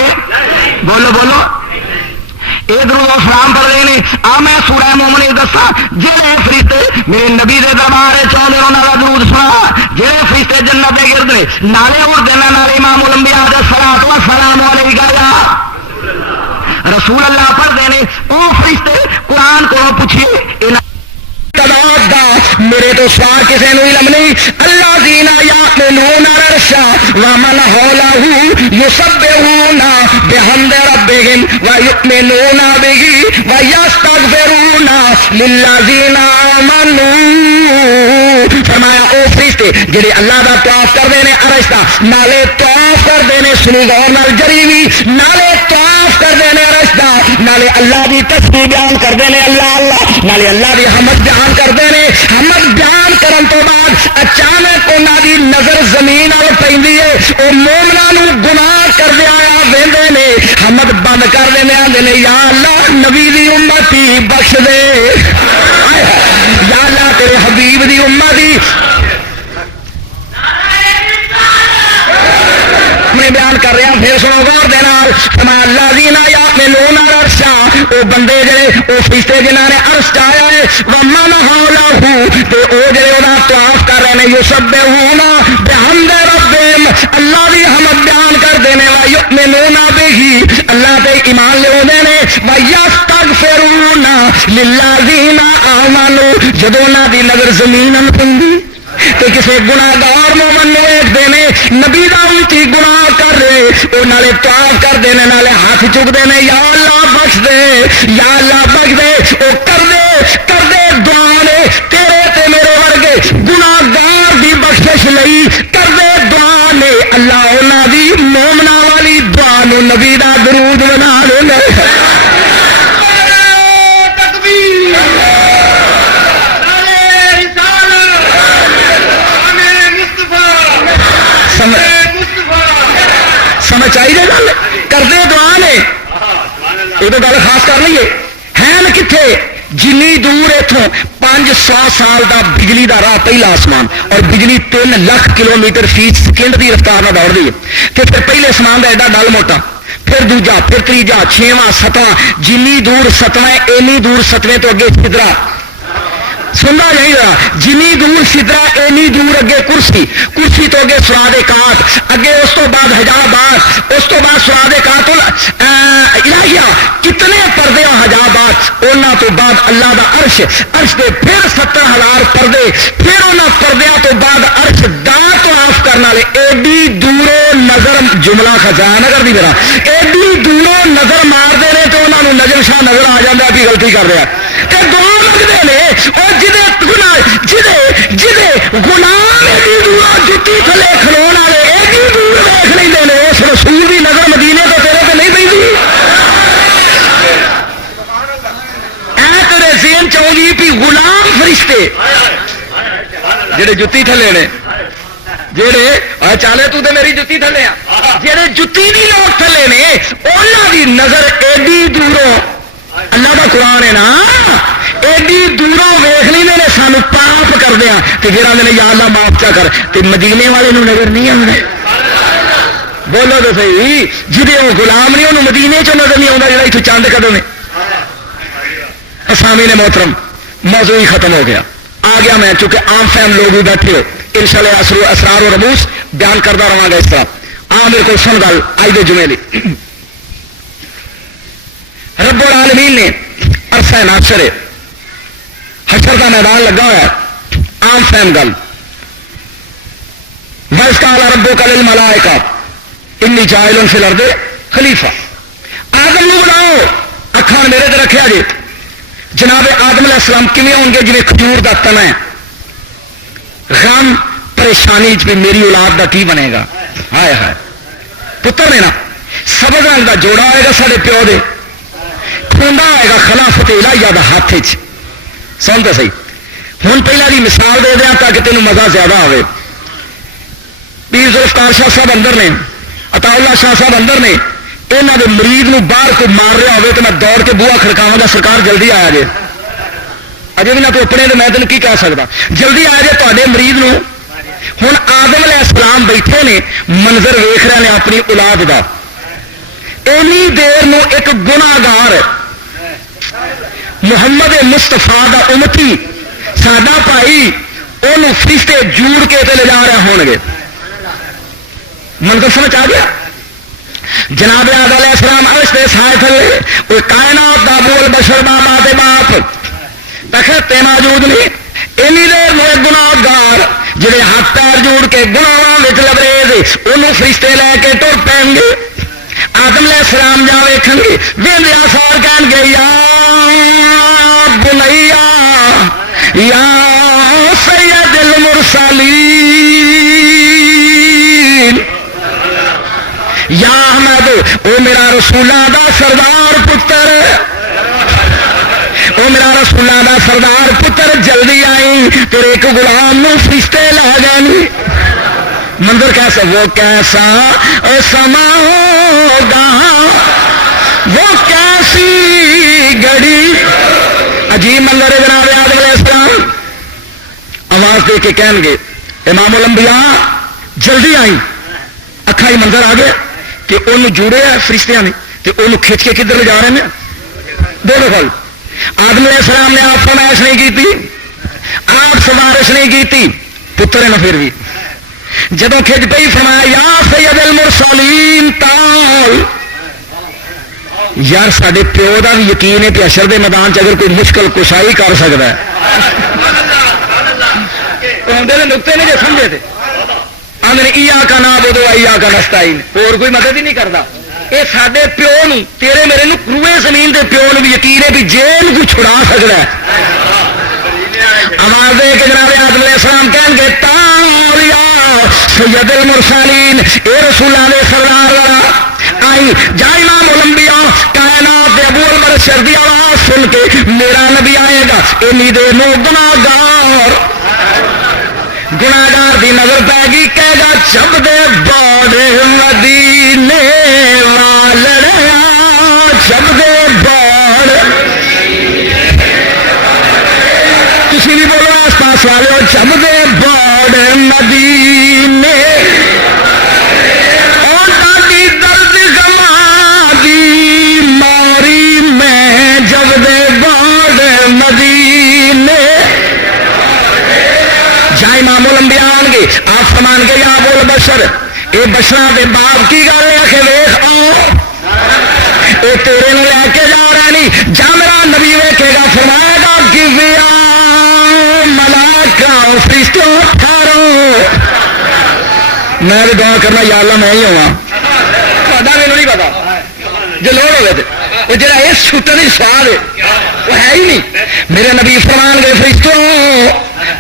بولو یہ درود و سلام پڑھ رہے ہیں آ میں سورہ مومن دسا جہے فرشتے میرے نبی دے دربار چاہتے انہوں کا درود سنا جہے فرشتے جنت کے گرد نے نالے اڑتے ہیں نالے امام الانبیاء دے صلاۃ و سلام علیکہ یا رسول اللہ پڑھتے ہیں وہ فرشتے قرآن کو پوچھیے میرے تو سوار کسی نے علم نہیں اللہ دینا یامنون عرشا ومن حولہ یسبحون بحمد رب بِهِمْ وَيُؤْمِنُونَ بِهِ وَيَسْتَغْفِرُونَ لِلَّذِينَ آمَنُوا. فرمایا او فرشتے جڑے اللہ دا طواف کردے نے عرش دا نالے طواف کردے نے سنی غور نال جری وی نالے طواف کردے نے عرش دا نالے اللہ دی تسبیح بیان کردے نے اللہ اللہ نالے اللہ دی حمد بیان کردے نے. حمد بیان کرن تو بعد اچانک انہاں دی نظر زمین ول پیندی ہے. او مومناں نوں گناہ کردے آیا ویندے نے حمد بند کر دینے آندے نے یا اللہ نبی دی امتی بخش دے یا اللہ تیرے حبیب دی امتی میں بیان کر رہا پھر سنو غور دے نال. فرمایا الذین یحملون العرش او بندے جڑے او فرشتے جنہاں نے عرش چایا ہے ومن حولہ تے او جڑے انہاں طواف کر رہے نے یسبحون بحمد ربہم اللہ دی حمد بیان کردے نے ویؤمنون بہ اللہ تے ایمان لے اوندے نے ویستغفرون للذین آمنوا جدوں انہاں دی نظر زمین ال پندی تے کسے گناہگار مومن نوں ویکھدے نے نبی دا امتی گناہ کر رہے او نالے طواف کردے نے نالے ہاتھ چکدے نے یا اللہ بخش دے یا اللہ بخش دے. او کردے دعا نے تیرے تے میرے ورگے گناہگار دی بخشش لئی کردے دعا نے اللہ انہاں دی مومنا والی دعا نوں نبی دا درود بنا دے. سمجھ آئی دے گل کردے دعا نے یہ تو گل خاص کر لیے ہے نا کتنے جنی دور اتوں 500 سال دا بجلی دا راہ پہلا آسمان اور بجلی 3 لاکھ کلومیٹر فی سیکنڈ کی رفتار میں دوڑ رہی ہے تو پھر پہلے آسمان کا ایڈا ڈل موٹا پھر دوجا پھر تیجا 6واں 7واں جنی دور 7واں اینی دور 7ویں تو اگے سدرا سننا نہیں رہا جنی دور سدرا اینی دور اگے کرسی تو اگے سراد کات اگے اس تو بعد حجابات اس تو بعد سراد کات الہیہ کتنے پردے حجابات انہاں تو بعد اللہ دا عرش دے پھر 70,000 پردے پھر انہاں پردیاں تو بعد عرش دا طواف کرنے والے ایڈی دوروں نظر جملہ خزانہ کر دی میرا ایڈی دوروں نظر مار دے رہے تو انہاں نوں نجم شاہ نظر آ جاتا کہ غلطی کر رہا تے دعا لگتے ہیں اور جدے غلام ایڈی دور جتی تھلے کھلو والے ایڈی دور دیکھ لیں اس رسول کی نظر مدینے تو تیرے پہ نہیں پی تیرے ذہن چاہیے بھی غلام فرشتے جڑے جتی تھلے نے جڑے چالے تو میری جتی تھلے جڑے جتی بھی لوگ تھلے نے انہوں کی نظر ایڈی دوروں اللہ کا قرآن ہے نا ایڈی دوروں ویخ لی نے سانو پاپ کر دیا تو پھر آدھے یا اللہ معاف کیا کر تو مدینے والے نظر نہیں آتے بولو تو صحیح جہے وہ غلام نہیں انہوں مدینے چ نظر نہیں آتا جا اتنے چند قدم نے اسامی نے محترم موضوع ہی ختم ہو گیا آ گیا میں چونکہ عام فہم لوگ بھی بیٹھے ہو انشاءاللہ اسرار و رموز بیان کرتا رہا گا اس طرح میرے کو سن گل اج دے جمعے رب العالمین نے عرصہ ناصر حشر کا میدان لگا ہوا ہے عام فہم گل وَإِذْ قَالَ رَبُّكَ لِلْمَلَائِكَةِ إِنِّي جَاعِلٌ فِي الْأَرْضِ خلیفہ آدم نو بناؤ اکھان میرے تے رکھیا جی جناب آدم علیہ السلام کیویں ہون گے جویں کھجور دا تنا ہے غم پریشانی چ میری اولاد دا کی بنے گا ہائے ہائے پتر نے نا سبز رنگ دا جوڑا ہوئے گا سارے پیو دے کھوندا ہوئے گا خلافت الہیہ دا ہاتھ چ سن تو صحیح ہوں پہلا دی مثال دے دیا تاکہ تینوں مزہ زیادہ آئے پیر ذوالفقار شاہ صاحب اندر نے عطا اللہ شاہ صاحب اندر نے یہاں کے مریض نو باہر کو مار رہا ہوئے تو میں دوڑ کے بوا کھڑکاواں گا سرکار جلدی آیا جے اجے بھی نہ تو اپنے تو میں تین کی کہہ سکتا جلدی آیا جے تے مریض نو ہوں آدم علیہ السلام بیٹھے نے منظر ویخ رہے ہیں اپنی اولاد کا اینی دیر نو ایک گناہگار محمد مستفا دا امتی ساڈا بھائی انہوں فرشتے جوڑ کے لے جا رہے ہون گے منظر سمجھ آ گیا جناب آدم علیہ السلام عرش دے سائے تھلے وہ کائنات دا بول بشر بابا دے باپ تخت موجود نہیں اینی دیر میں گناہگار جہے ہاتھ پیر جوڑ کے گناہاں وچ لبریز انہوں فرشتے لے کے ٹر پین گے آدم علیہ السلام جا ویکھن گے ویندیا سار کہن گے یا بنیا یا سید المرسلین یا احمد او میرا رسولاں دا سردار پتر او میرا رسولاں دا سردار پتر جلدی آئی تیرے ایک غلام نو فرشتے لے گئے منظر کیسا وہ کیسا سما ہوگا وہ کیسی گڑی عجیب منظر ہے جناب آدم علیہ السلام آواز دے کے کہیں گے امام الانبیاء جلدی آئی اکھا ہی منظر آ گیا کہ انہوں جوڑے ہیں فرشتیاں نے تو انہوں کھچ کے کدھر جا رہے ہیں دونوں گل آدم علیہ السلام نے آپ فرمائش نہیں کی تھی آپ سفارش نہیں کی تھی پتر ہے نا پھر بھی جدو کھچ پئی فرمایا یا سید المرسلین تال یار سارے پیو کا بھی یقین ہے کہ حشر دے میدان چ اگر کوئی مشکل کشائی کر سکتا ہے نقطے نے جو سمجھے تھے آدھے ایا کا نام بدو ایا کا نستعین اور کوئی مدد ہی نہیں کرتا یہ سارے پیو نو تیرے میرے نو کروے زمین دے پیو نو بھی یقین ہے بھی جیل کو چھڑا سکتا ہے آواز دے کے جناب آدم علیہ السلام کہیں گے تالیا سید المرسلین اے رسولہ دے سردار والا آئی جا امام الانبیاء کائنات ابو البشر دی آواز سن کے میرا نبی آئے گا انی دے نو گناہگار دی نظر پہ گی کہے گا جب دے باڑے مدینے والڑیا جب دے باڑ کسی بھی بولو آس پاس والے ہو جب دے باڑ مدینے اور دادی درد زمادی ماری میں جب دے باڑ مدینے جائے امام الانبیاء آن گے آپ فرمان کے یا بول بشر اے بشرا دے باپ کی گل ہے کہ ویخ آؤ اے تیرے نو لے کے جا رہا نہیں جا میرا نبی ویکھے گا فرمائے گا کہ ملاکا فرشتوں ٹھہرو میں بھی دعا کرنا یا اللہ میں ہی ہوا میرے نہیں پتا جو لوڑ ہوئے تھے وہ جڑا اس چھٹن ہی سواد ہے وہ ہے ہی نہیں میرے نبی فرمان گئے فرشتوں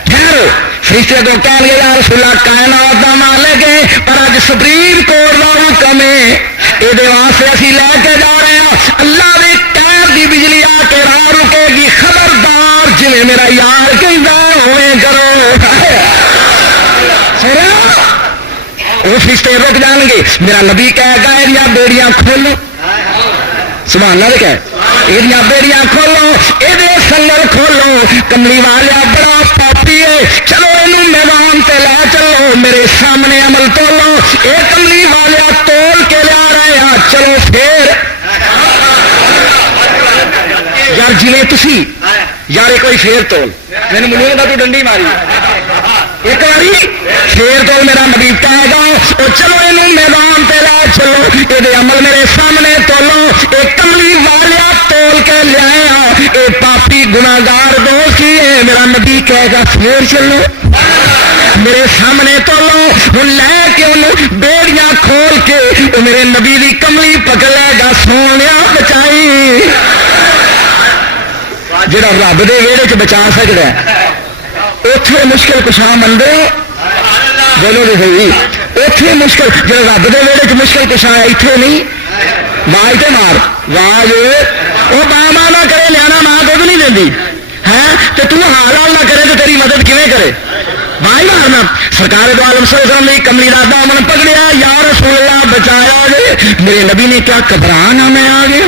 ٹھہرو فرشتے کو کہہ گیا یا رسول اللہ کائنات دا مالک ہے پر اج سپریم کورٹ دا حکم ہے یہ واسطے اسی لے کے جا رہے ہیں اللہ دے ٹائر دی بجلی آ کے راہ رکے گی خبردار جی میرا یار کہندا ہوئے کرو وہ فرشتے رک جان گے میرا نبی کہے گا یہ بیڑیاں کھولو سبحان اللہ کہے یہ بیڑیاں کھولو یہ سنگل کھولو کملی والا بڑا پاپی ہے چلو یہ میدان تے لے چلو میرے سامنے عمل تولو یہ کملی والا تول کے لیا رہے ہیں چلو پھر یار جی تھی یار کوئی پھر تول میں نے منہ کا تو ڈنڈی ماری ایک باری پھر تول میرا نبی کہے گا وہ چلو یہ میدان تے لے چلو یہ عمل میرے سامنے تولو یہ کملی والا تول کے لیا یہ پاپی گناہگار دوست ہی ہے میرا نبی کہے گا پھر چلو میرے سامنے تولو وہ لے کے انہوں بیڑیاں کھول کے میرے نبی دی کملی پکڑ لے گا سونے بچائی جڑا رب دے ویڑے چ بچا سکتا ہے اتنے مشکل کشا منگو بولو تو صحیح اتنے مشکل جڑا رب دے ویڑے چ مشکل کشا ہے اتنے نہیں واج تے مار واج وہ ماں نہ کرے لیا ماں دودھ نہیں دینی ہے تو حال حال نہ کرے تو تیری مدد کیویں کرے بھائی مارنا سرکار دو عالم صلی اللہ علیہ وسلم نے کملی دا دامن پکڑیا یا رسول اللہ بچایا گئے میرے نبی نے کیا گھبرانا میں آ گیا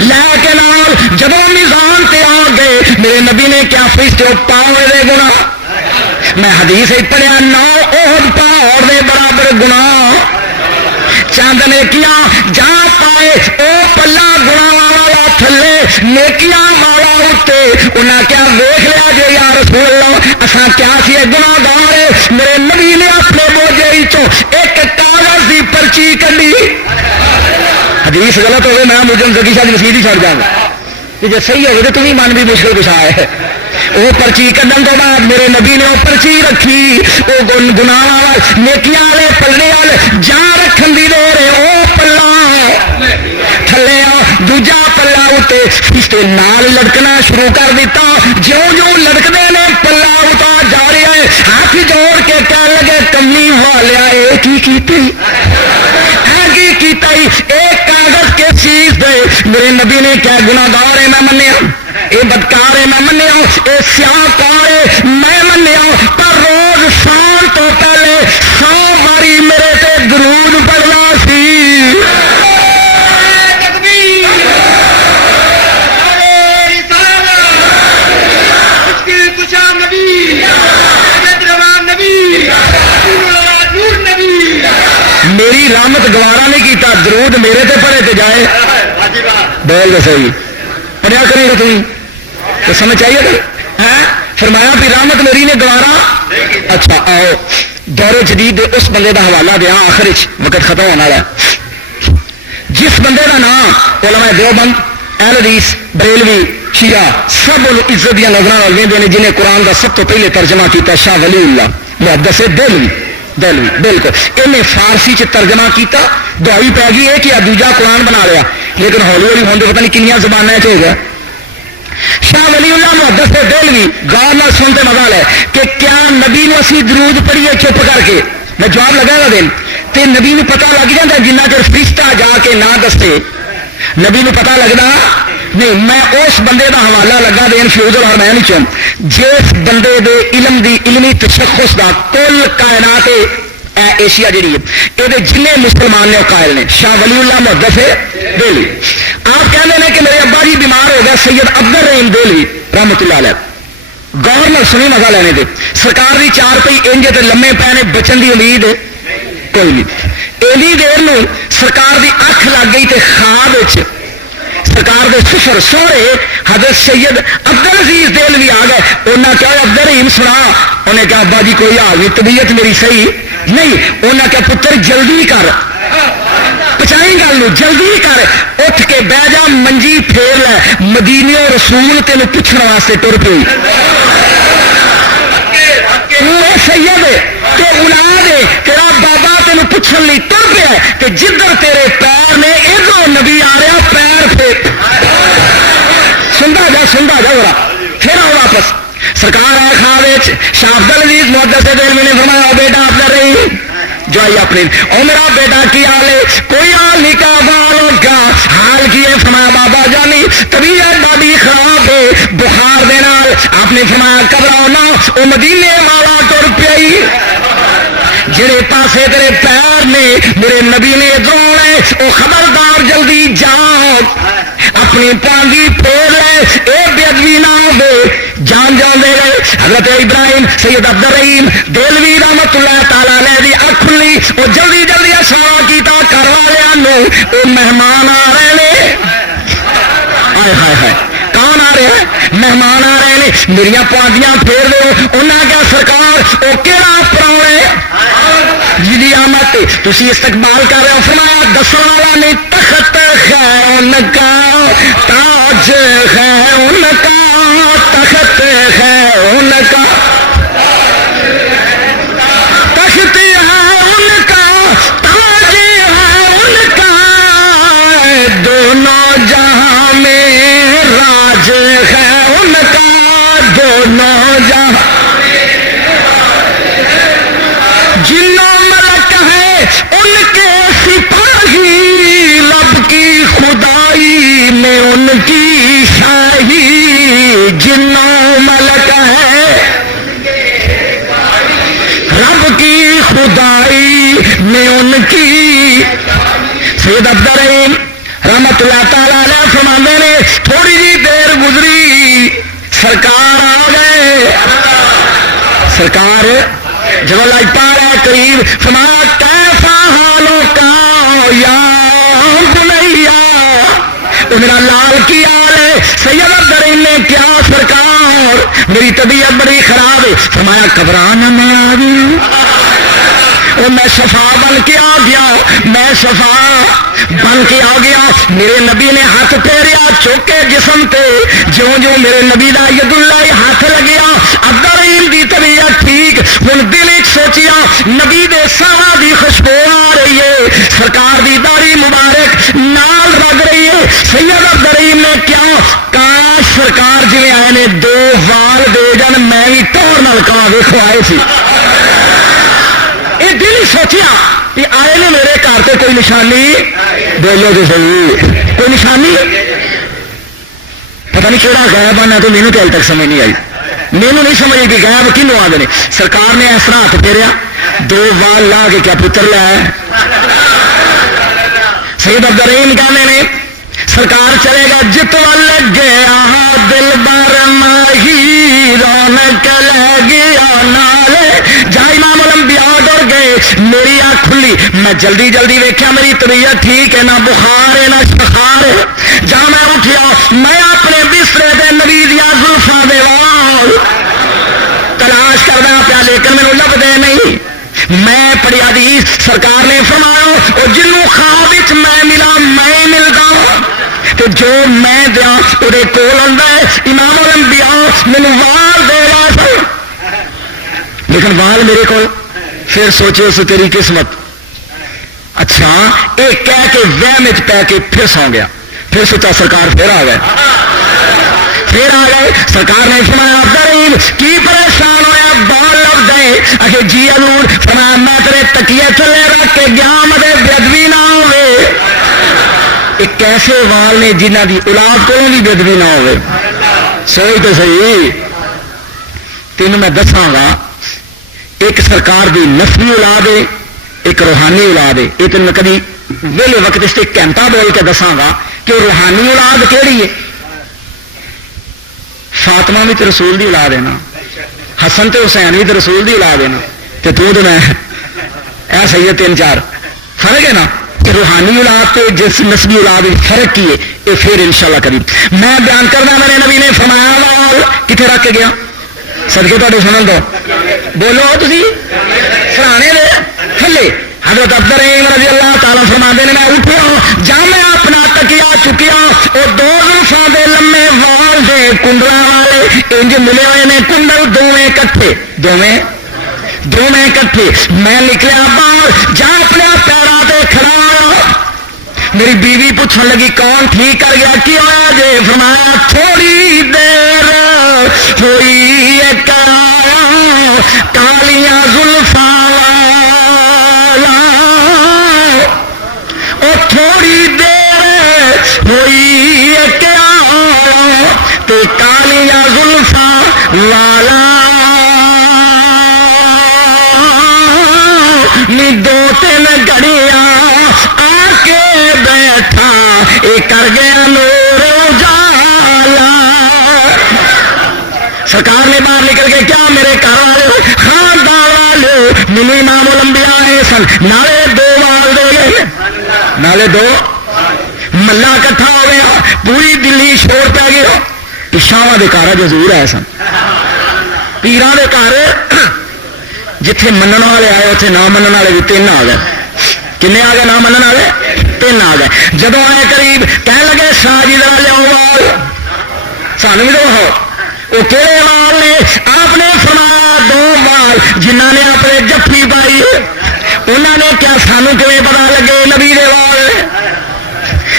لے کے نال جب میزان تے آ گئے میرے نبی نے کیا فرشتے پاؤ دے گنا میں حدیث پڑھیا 9 احد پہاڑ دے برابر گناہ چند نیکیاں جا پائے او پلا گناہ والا تھلے نیکیاں والا اتنے انہیں کیا دیکھ لیا جی یا رسول اللہ اصا کیا سی گناہگار ہے میرے نبی نے اپنے بوجھے چو ایک کاغذ کی پرچی کڈی حدیث غلط ہوگی میں مجھے زکی شاید مسیح ہی چھڑ جاؤں گا کہ جب صحیح ہوگی تو تم ہی من بھی مشکل کچھ آئے ہے وہ پرچی کڈن تو بعد میرے نبی نے وہ پرچی رکھی وہ گناہ نیکیاں والے پلنے والے جان رکھن دی دے رہے وہ پلے تے فرشتے نال لڑکنا شروع کر دیتا. جو لڑکتے ہیں پلا اتار جا رہا ہے. ہاتھ جوڑ کے کہنے لگے کمی والیا ایک ایک کاغذ کے چیز دے. میرے نبی نے کیا گناہگار ہے میں منیا, یہ بدکار ہے میں منیا, یہ سیاہ کار ہے میں منیا, پر روز سال تو پہلے 100 باری میرے تے درود پڑھنا سی. میری رحمت گوارا نہیں کیتا, درود میرے تے پڑھے تے جائے. بول دے صحیح پڑھیا کرے گا تم تو سمجھ آئیے گا. فرمایا بھی رحمت میری نے گوارا. اچھا آؤ دور جدید اس بندے دا حوالہ دیا, آخر وقت ختم ہونے والا. جس بندے دا نام علماء دیوبند, اہل حدیث, بریلوی, شیعہ سب عزت دیا نظر لیندے نے, جنہیں قرآن دا سب تو پہلے ترجمہ کیتا شاہ ولی اللہ محدث دہلوی. بالکل انہیں فارسی چ ترجمہ کیتا, دعائی پی گئی ہے کہ دوجا قرآن بنا لیا, لیکن ہولی ہولی ہوندے پتہ نہیں کنیاں زبانیں چ ہو گیا. شاہ ولی اللہ محدث دہلوی غور نال سنتے مزہ لے کہ کیا نبی نو اسی درود پڑھیے چپ کر کے. میں جواب لگا گا دن تے نبی نو پتہ لگ جاتا جنہ چر فرشتہ جا کے نہ دستے نبی نو پتہ لگتا نہیں. میں اس بندے دا حوالہ لگا دین فیوز الحرمین چ جس بندے دے علم دی علمی تشخص دا کل کائنات ایشیا جڑی ہے یہ جن مسلمان نے قائل نے. شاہ ولی اللہ محدث دہلوی آپ کہتے ہیں کہ میرے ابا جی بیمار ہو گئے, سید عبد الرحیم دہلوی رحمت اللہ علیہ. غور نال سنی مزہ لینے دے. سرکار دی 4 پئی انج تے لمے پے نے, بچن دی امید کوئی نہیں. اینی دیر نو سرکار دی اکھ لگ گئی تے خواب سرکار دے سفر سوہرے حضرت سید عبد العزیز دہلوی آ گئے. انہاں کہا عبد الرحیم سنا, انہیں کہا ابا جی کوئی حال نہیں, طبیعت میری صحیح نہیں. انہیں کہا پتر جلدی کر, پچائیں گل نو جلدی کر, اٹھ کے بہ جا, منجی پھیر لے, مدینے رسول تین پوچھنے واسطے ٹر پئی. سید تے اولاد تیرا بابا تین پوچھنے لی ٹر پیا کہ جدھر تیرے پیر نے ادھر نبی آ رہا پیر پھیر. سنتا جا ذرا پھر آؤ واپس. سرکار آئے خواب شاہ عبد العزیز محدث دہلوی نے فرمایا بیٹا عبد الرحیم جو آئی اپنی او میرا بیٹا کی حال ہے, کوئی حال نہیں کا بال کا حال کی ہے. فرمایا بابا جانی طبیعت بڑی خراب ہے بخار دے نال. آپ نے فرمایا گھبراؤ نہ, وہ مدینے والا ٹر پئی جڑے پاسے تیرے پیر نے میرے نبی نے ادھر ہے وہ خبردار جلدی جاؤ, اپنی پانڈی پھیر لے, اے بے ادبی نہ ہو جان جان دے گئے. حضرت ابراہیم سید عبد الرحیم دہلوی رحمت اللہ تعالی علیہ دی اکھ کھلی, وہ جلدی جلدی اشارہ کیتا گھر والوں, وہ مہمان آ رہے ہیں. ہائے ہائے ہائے کون آ رہے ہیں؟ مہمان آ رہے ہیں, میرا پانڈیاں پھیر دو. انہیں کیا سرکار وہ کہڑا پراؤنے جی آمد تھی استقبال کر رہے ہو. فرمایا دسن والا نہیں, تخت ہے ان کا, تاج ہے ان کا, تخت ہے ان کا, تخت ہے ان کا, تاج ہے ان کا, دونوں جہاں میں راج ہے ان کا, دونوں جہاں جنوں ملک ہے ان کے سپاہی, رب کی خدائی میں ان کی شاہی. جنوں ملک ہے رب کی خدائی میں ان کی. سید عبد الرحیم رحمت اللہ تعالی علیہ فرماندے نے تھوڑی جی دیر گزری سرکار آ گئے. سرکار جب لائی پا رہا قریب فرمایا کیسا حالوں کا یا بنیا, میرا لال کی حال ہے. سید عبد الرحیم نے کیا سرکار میری طبیعت بڑی خراب ہے. فرمایا گھبرانا میں آ گیا, میں شفا بن کے آ گیا, میں شفا بن کے آ گیا. میرے نبی نے ہاتھ پھیریا چوکے جسم تے, جو میرے نبی دا ید اللہ ہاتھ لگیا عبد الرحیم دی طبیعت ٹھیک. ہوں دل ایک سوچیا نبی دے ساواں دی خوشبو آ رہی ہے, سرکار دی داڑھی مبارک نال رگ رہی ہے. سید عبد الرحیم نے کیا سرکار جی آئے نے دو وال دے جان میں بھی ٹور نال کہاں ویکھو آئے سی یہ دل ہی سوچیا کہ آئے نے میرے گھر سے کوئی نشانی بولو تو صحیح کوئی نشانی پتہ نہیں کہڑا غائب آنا تو مینوں تو ابھی تک سمجھ نہیں آئی مینوں نہیں سمجھ کہ غائب کنوں آتے ہیں سرکار نے اس طرح ہاتھ پھیریا دو وال لا کے کیا پتر لایا سید عبدالرحیم کہنے نے سرکار چلے گا جت ول گیا دل بر ماہی رونق لے گیا نالے جا امام الانبیاء ڈر گئے میری آنکھ کھلی میں جلدی جلدی ویکھیا میری طبیعت ٹھیک ہے نہ بخار ہے نہ شخار ہے جا میں اٹھیا میں اپنے بسترے دے نبی دیا زلفاں دے وال تلاش کردا پیا لیکن مینوں لبدے نہیں میں پڑھی حدیث سرکار نے فرمایا وہ جنوں خواب وچ میں ملا میں ملدا تو جو میں دیا وہ کول آتا ہے امام الانبیاء مینوں وال دے رہا سا لیکن وال میرے کو پھر سوچے اس تیری قسمت اچھا ایک کہہ کے وہم پہ کے پھر سو گیا پھر سوچا سرکار پھر آ گئے سرکار نے فرمایا عبدالرحیم کی پریشان ہویا بال لب دے اکھے جی حضور فرمایا میں تیرے تکیے تھلے رکھ کے گیا مدے بےدبی نہ ہوئے ایک ایسے وال نے جنہ دی اولاد کو بھی بےدبی نہ ہوئے سوچ تو صحیح تینوں میں دساں گا ایک سرکار دی نسلی اولاد ہے ایک روحانی اولاد ہے یہ تین کبھی ویلے وقت اس ایک گھنٹہ بول کے دساں گا کہ روحانی اولاد کیڑی ہے فاطمہ بھی تو رسول دی اولاد ہے نا حسن تے حسین بھی تو رسول دی اولاد ہے نا تے تو میں اے صحیح ہے تین چار فرق ہے نا کہ روحانی اولاد تے جس نسلی اولاد فرق کی ہے یہ پھر انشاءاللہ قریب میں بیان کرنا میرے نبی نے فرمایا وال کتنے رکھ کے گیا صدقے تہاڈے سنن دو بولو تسی سرانے دے تھلے حضرت عبدالرحیم رضی اللہ تعالیٰ فرماندے نے میں اٹھیا جا میں اپنا تکیا چکیا اور دو زلفاں دے لمے وال دے کنڈلاں والے انج ملے ہوئے نے کنڈل دوویں کٹھے دوویں کٹھے میں نکلیا باہر جا اپنے پیراں تے کھڑا میری بیوی پوچھن لگی کون ٹھیک کر گیا کی ہویا جے فرمایا تھوڑی دیر ہوئی ایک کالیاں زلفاں تھوڑی دیر ہوئی تو کالیاں زلفاں والا نی دو تین گھڑیاں آ کے بیٹھا یہ کر گیا نور اجالا سرکار نے باہر نکل کے کیا میرے گھر خاندان والے مینوں امام الانبیاء آئے سن نالے دو وال دے گئے نالے دو ملا کٹھا ہو گیا پوری دلی شور پہ گیا پشاواں دے گھر حضور آئے سن پیراں دے گھر جتھے منن والے آئے اتنے نہ منن والے بھی تین آ گئے کنے آ گئے نہ منن والے تین آ گئے جدو آئے قریب کہنے لگے شاہ جی ذرا لیاؤ وال سانو بھی دو ہو وہ کہڑے وال نے آپ نے فرمایا دو وال جنہوں نے اپنے جفی پائی انہوں نے کیا سانو کیوں پتا لگے نبی دے وال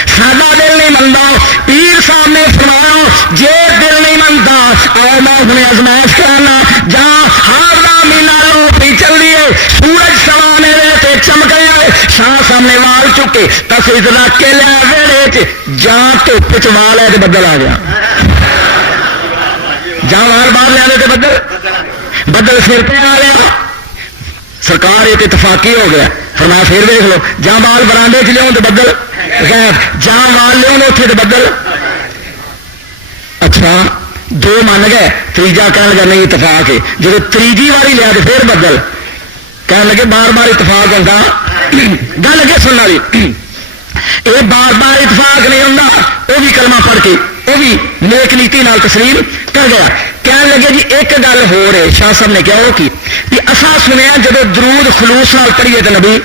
سادہ دل نہیں منتا پیر صاحب نے فرمایا جے دل نہیں منتا آؤ میں اپنے ازمائش کرنا جہاں ہار مینا لو پی چل رہی ہے سورج سوانے تے چمک رہے شاہ سامنے وال چکے تصویر رکھ کے لیا ویڑے جہاں دھوپ چ وال ہے تو بدل آ گیا جہاں وال باہر لیا تو بدل سر پہ آ گیا سرکار ایک اتفاقی ہو گیا فرمایا پھر دیکھ لو جہاں بال برانڈے چ لیا تو بدل جہاں وال لیا اتنے تو بدل اچھا دو من گئے تیجا کہنے لگا نہیں اتفاق ہے جب تیجی والی لیا تو پھر بدل کہنے لگے بار بار اتفاق ہوتا گل اگے سننا یہ بار بار اتفاق نہیں ہوتا وہ بھی کلمہ پڑھ کے وہ بھی نیک نیتی نال تسلیم کر گیا کہنے لگے جی ایک گل ہو رہے شاہ صاحب نے کیا وہ کی کہ اصا سنیا جب درود خلوص نال پڑھیے تو نبی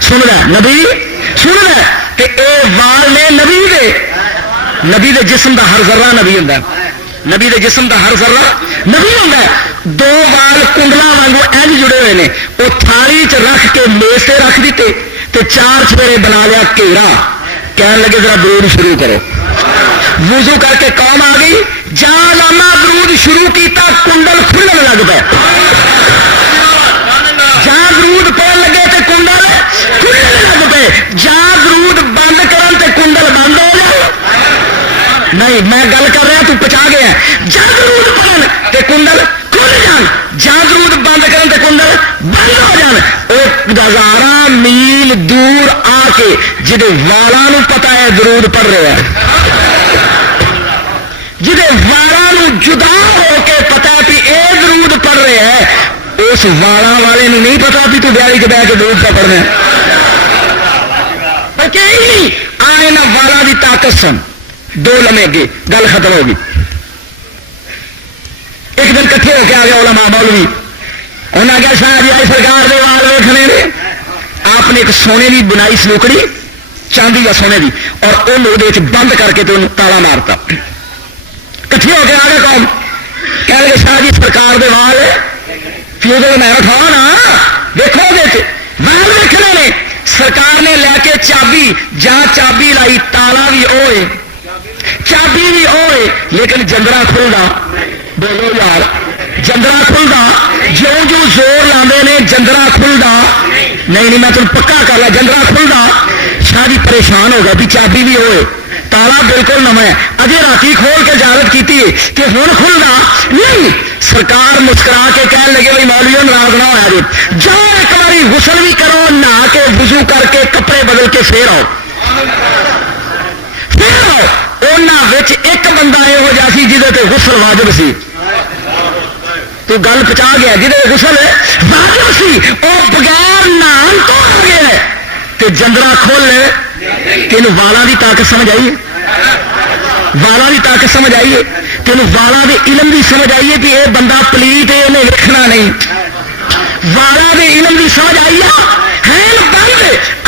سن رہا نبی سن رہا کہ اے وال نے نبی دے جسم دا ہر ذرہ نبی ہوندا نبی دے جسم دا ہر ذرہ نبی ہوندا دو وال کنڈلا وانگو اینج جڑے ہوئے نے وہ تھالی چ رکھ کے میز تے رکھ دیتے تے چار چفیرے بنا لیا گھیرا کہنے لگے ذرا درود شروع کرو وضو کر کے قوم آ گئی، جہاں لاما درود شروع کیتا کنڈل کھلن لگ پے، جہاں درود پڑھن لگے تے کنڈل کھلن لگ پے، جہاں درود بند کرن تے کنڈل بند ہو جائے. نہیں میں گل کر رہا تو پچا گیا. جہاں درود پڑھن تے کنڈل کھل جان، جہاں درود بند کرن تے کنڈل بند ہو جان. وہ ہزاراں میل دور آ کے جہے والاں پتا ہے درود پڑھ رہا ہے، جہے والاں جدا ہو کے پتا کہ اے درود پڑھ رہے ہیں، اس والا والے نو نہیں پتا بھی تو بیاری کے بہ کے درود پہ پڑھنا آنے نہ والا دی طاقت سن. دو لمحے گے گل ختم ہوگی. ایک دن کٹھے ہو کے آ گیا علماء مولوی، انہیں آگیا شاہ جی آئی سرکار دے وال ویکھنے نے. آپ نے ایک سونے کی بنائی سلوکڑی چاندی یا سونے کی اور انہوں بند کر کے تو تالا مارتا. کٹھے ہو کے آ گئے قوم، کہہ لگے شاہ جی سرکار دے وال فیوز میں اٹھاؤ نا دیکھو وال ویکھنے نے. سرکار نے لے کے چابی، جہاں چابی لائی تالا بھی اوے چابی بھی اوے، لیکن جندرا کھلدا. بولو یار جندرا کھلدا، جو جو زور لاندے نے جندرا کھلدا نہیں. میں تمہیں پکا کر لا جندرا کھلدا. شاہ جی پریشان ہو گیا بھی چابی بھی ہوئے تالا بالکل نواں ہے، اجے راتی کھول کے اجازت کی کہ ہوں کھلدا نہیں. سرکار مسکرا کے کہنے لگے بھائی مولویوں ناراض نہ ہوا جی، جاؤ ایک باری غسل بھی کرو، نہا کے وضو کر کے کپڑے بدل کے پھر آؤ. ایک بندہ یہو جہا سی جہد تے غسل واجب سی. تو گل پچا گیا جہد غسل واجب سی وہ بغیر نہان تو آ گیا تے جندرا کھول لے. تینوں والا دی طاقت سمجھ آئیے، والا دی طاقت سمجھ آئیے، تینوں والا دے علم دی سمجھ آئیے کہ یہ بندہ پلیت ہے انہیں ویکھنا نہیں. والا دے علم دی سمجھ آئیے ہے بند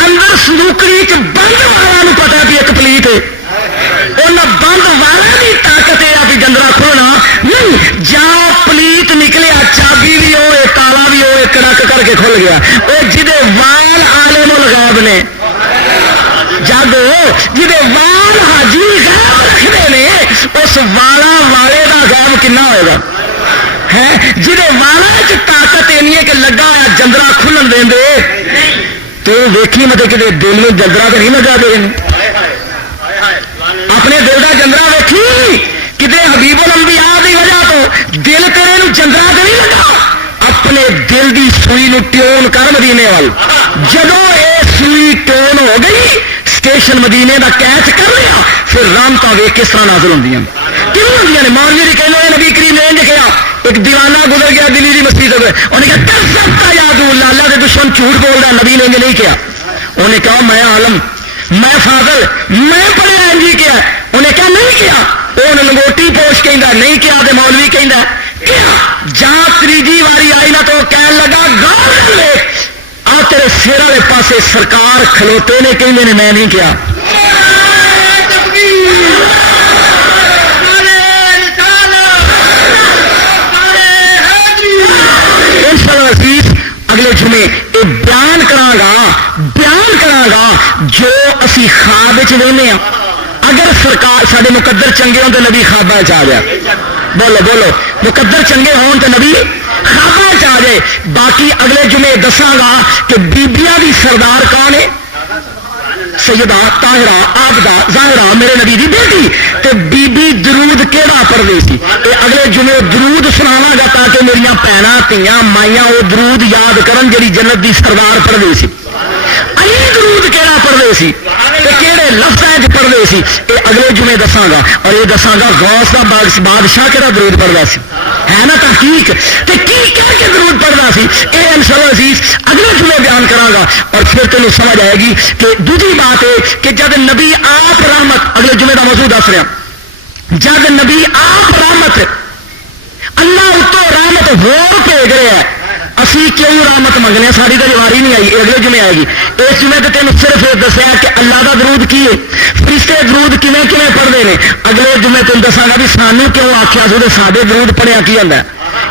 اندر سلوکری چ بند والا پتا بھی ایک پلیت ہے. بند والا کی طاقت ہے بھی جندرا کھولنا نہیں. جا پلیت نکلیا چابی بھی ہوئے تالا بھی ہوئے کڑک کر کے کھل گیا. وہ جہے وال عالم الغیب نے جگ جہے وال حاجی غیب رکھتے ہیں اس والا والے کا غیب کنا ہوئے گا ہے. جہے والا طاقت اینی ہے کہ لگا ہوا جندرا کھلن دیں تو ویکھی مطلب کہ دل میں جندرا تو نہیں لگا دے. اپنے دل کا جندرا ویکھی کتنے حبیب الانبیاء کی وجہ تو دل تیرے جندرا تو نہیں لگا. اپنے دل کی سوئی نو ٹیون کر مدینے وال. جدو یہ سوئی ٹیون ہو گئی اسٹیشن مدینے کا کیچ کر لیا پھر رحمت ویخ کس طرح نازل ہوں کیوں ہوں نے. مولوی کہنے نبی کریم نے کہا ایک دیوانہ گزر گیا دلی کی مسجد انہیں کہا سب یاد اللہ کے دشمن جھوٹ بول رہا. نبی نے نہیں کیا. انہیں کہا میں عالم میں فاضل میں پڑھیا انجی کیا. انہیں کہا نہیں کیا. وہ لنگوٹی پوش کہ نہیں کیا تو مولوی کہہ کیا. جہاں تیجی واری آئی نا تو کہنے لگا گال لے آ تیرے سر والے پاسے سرکار کھلوتے نے کہ میں نہیں کیا. اگلے جمعے یہ بیان کرا گا جو اسی خواب وہنے ہاں. اگر سرکار سارے مقدر چنگے ہوں تو نبی خوابہ آ جائے. بولو مقدر چنگے ہون تو نبی خوابہ آ جائے. باقی اگلے جمعے دساگا کہ بیبیاں دی سردار کون ہے؟ سیدہ طاہرہ عابدہ ظاہرہ میرے نبی دی بیٹی. تے بی بی درود کیڑا پڑھدی سی اے اگلے جمعے درود سناواں گا تاکہ میریاں بھیناں تیاں مائیاں وہ درود یاد کرن جڑی جنت دی سردار پڑھدی سی. علی درود کیڑا پڑھدے سی تے کیڑے لفظاں وچ پڑھدے سی اے اگلے جمعے دساں گا. اور یہ دساں گا غوث دا بادشاہ کیڑا درود پڑھدا سی ہے نا تحقیق تے کی کہہ کے درود پڑھدا سی. اے انشاءاللہ عزیز اگلے جمعے بیان کراں گا. اور پھر تینوں سمجھ آئے گی کہ دوسری بات ہے کہ جب نبی آپ رحمت اگلے جمعے دا موضوع دس رہا جب نبی آپ رحمت اللہ اتو رحمت ہور بھیج رہے ہیں اسی کیوں رحمت منگنے ساری تو واری نہیں آئی. اگلے جمعے آئے گی. اس جمعے تو تین صرف دسیا کہ اللہ کا درود کی ہے فرشتے درود کیویں پڑھتے ہیں. اگلے جمعے تین دساں گا بھی سانوں کیوں آخیا سو سارے درود پڑھیا کی آتا ہے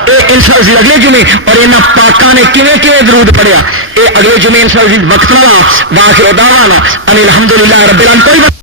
یہ انشاءاللہ اگلے جمعے. اور یہاں پاکاں نے کیویں درود پڑھیا یہ اگلے جمعے انشاءاللہ وقت والا واخر دعوانا ان الحمدللہ رب العالمین.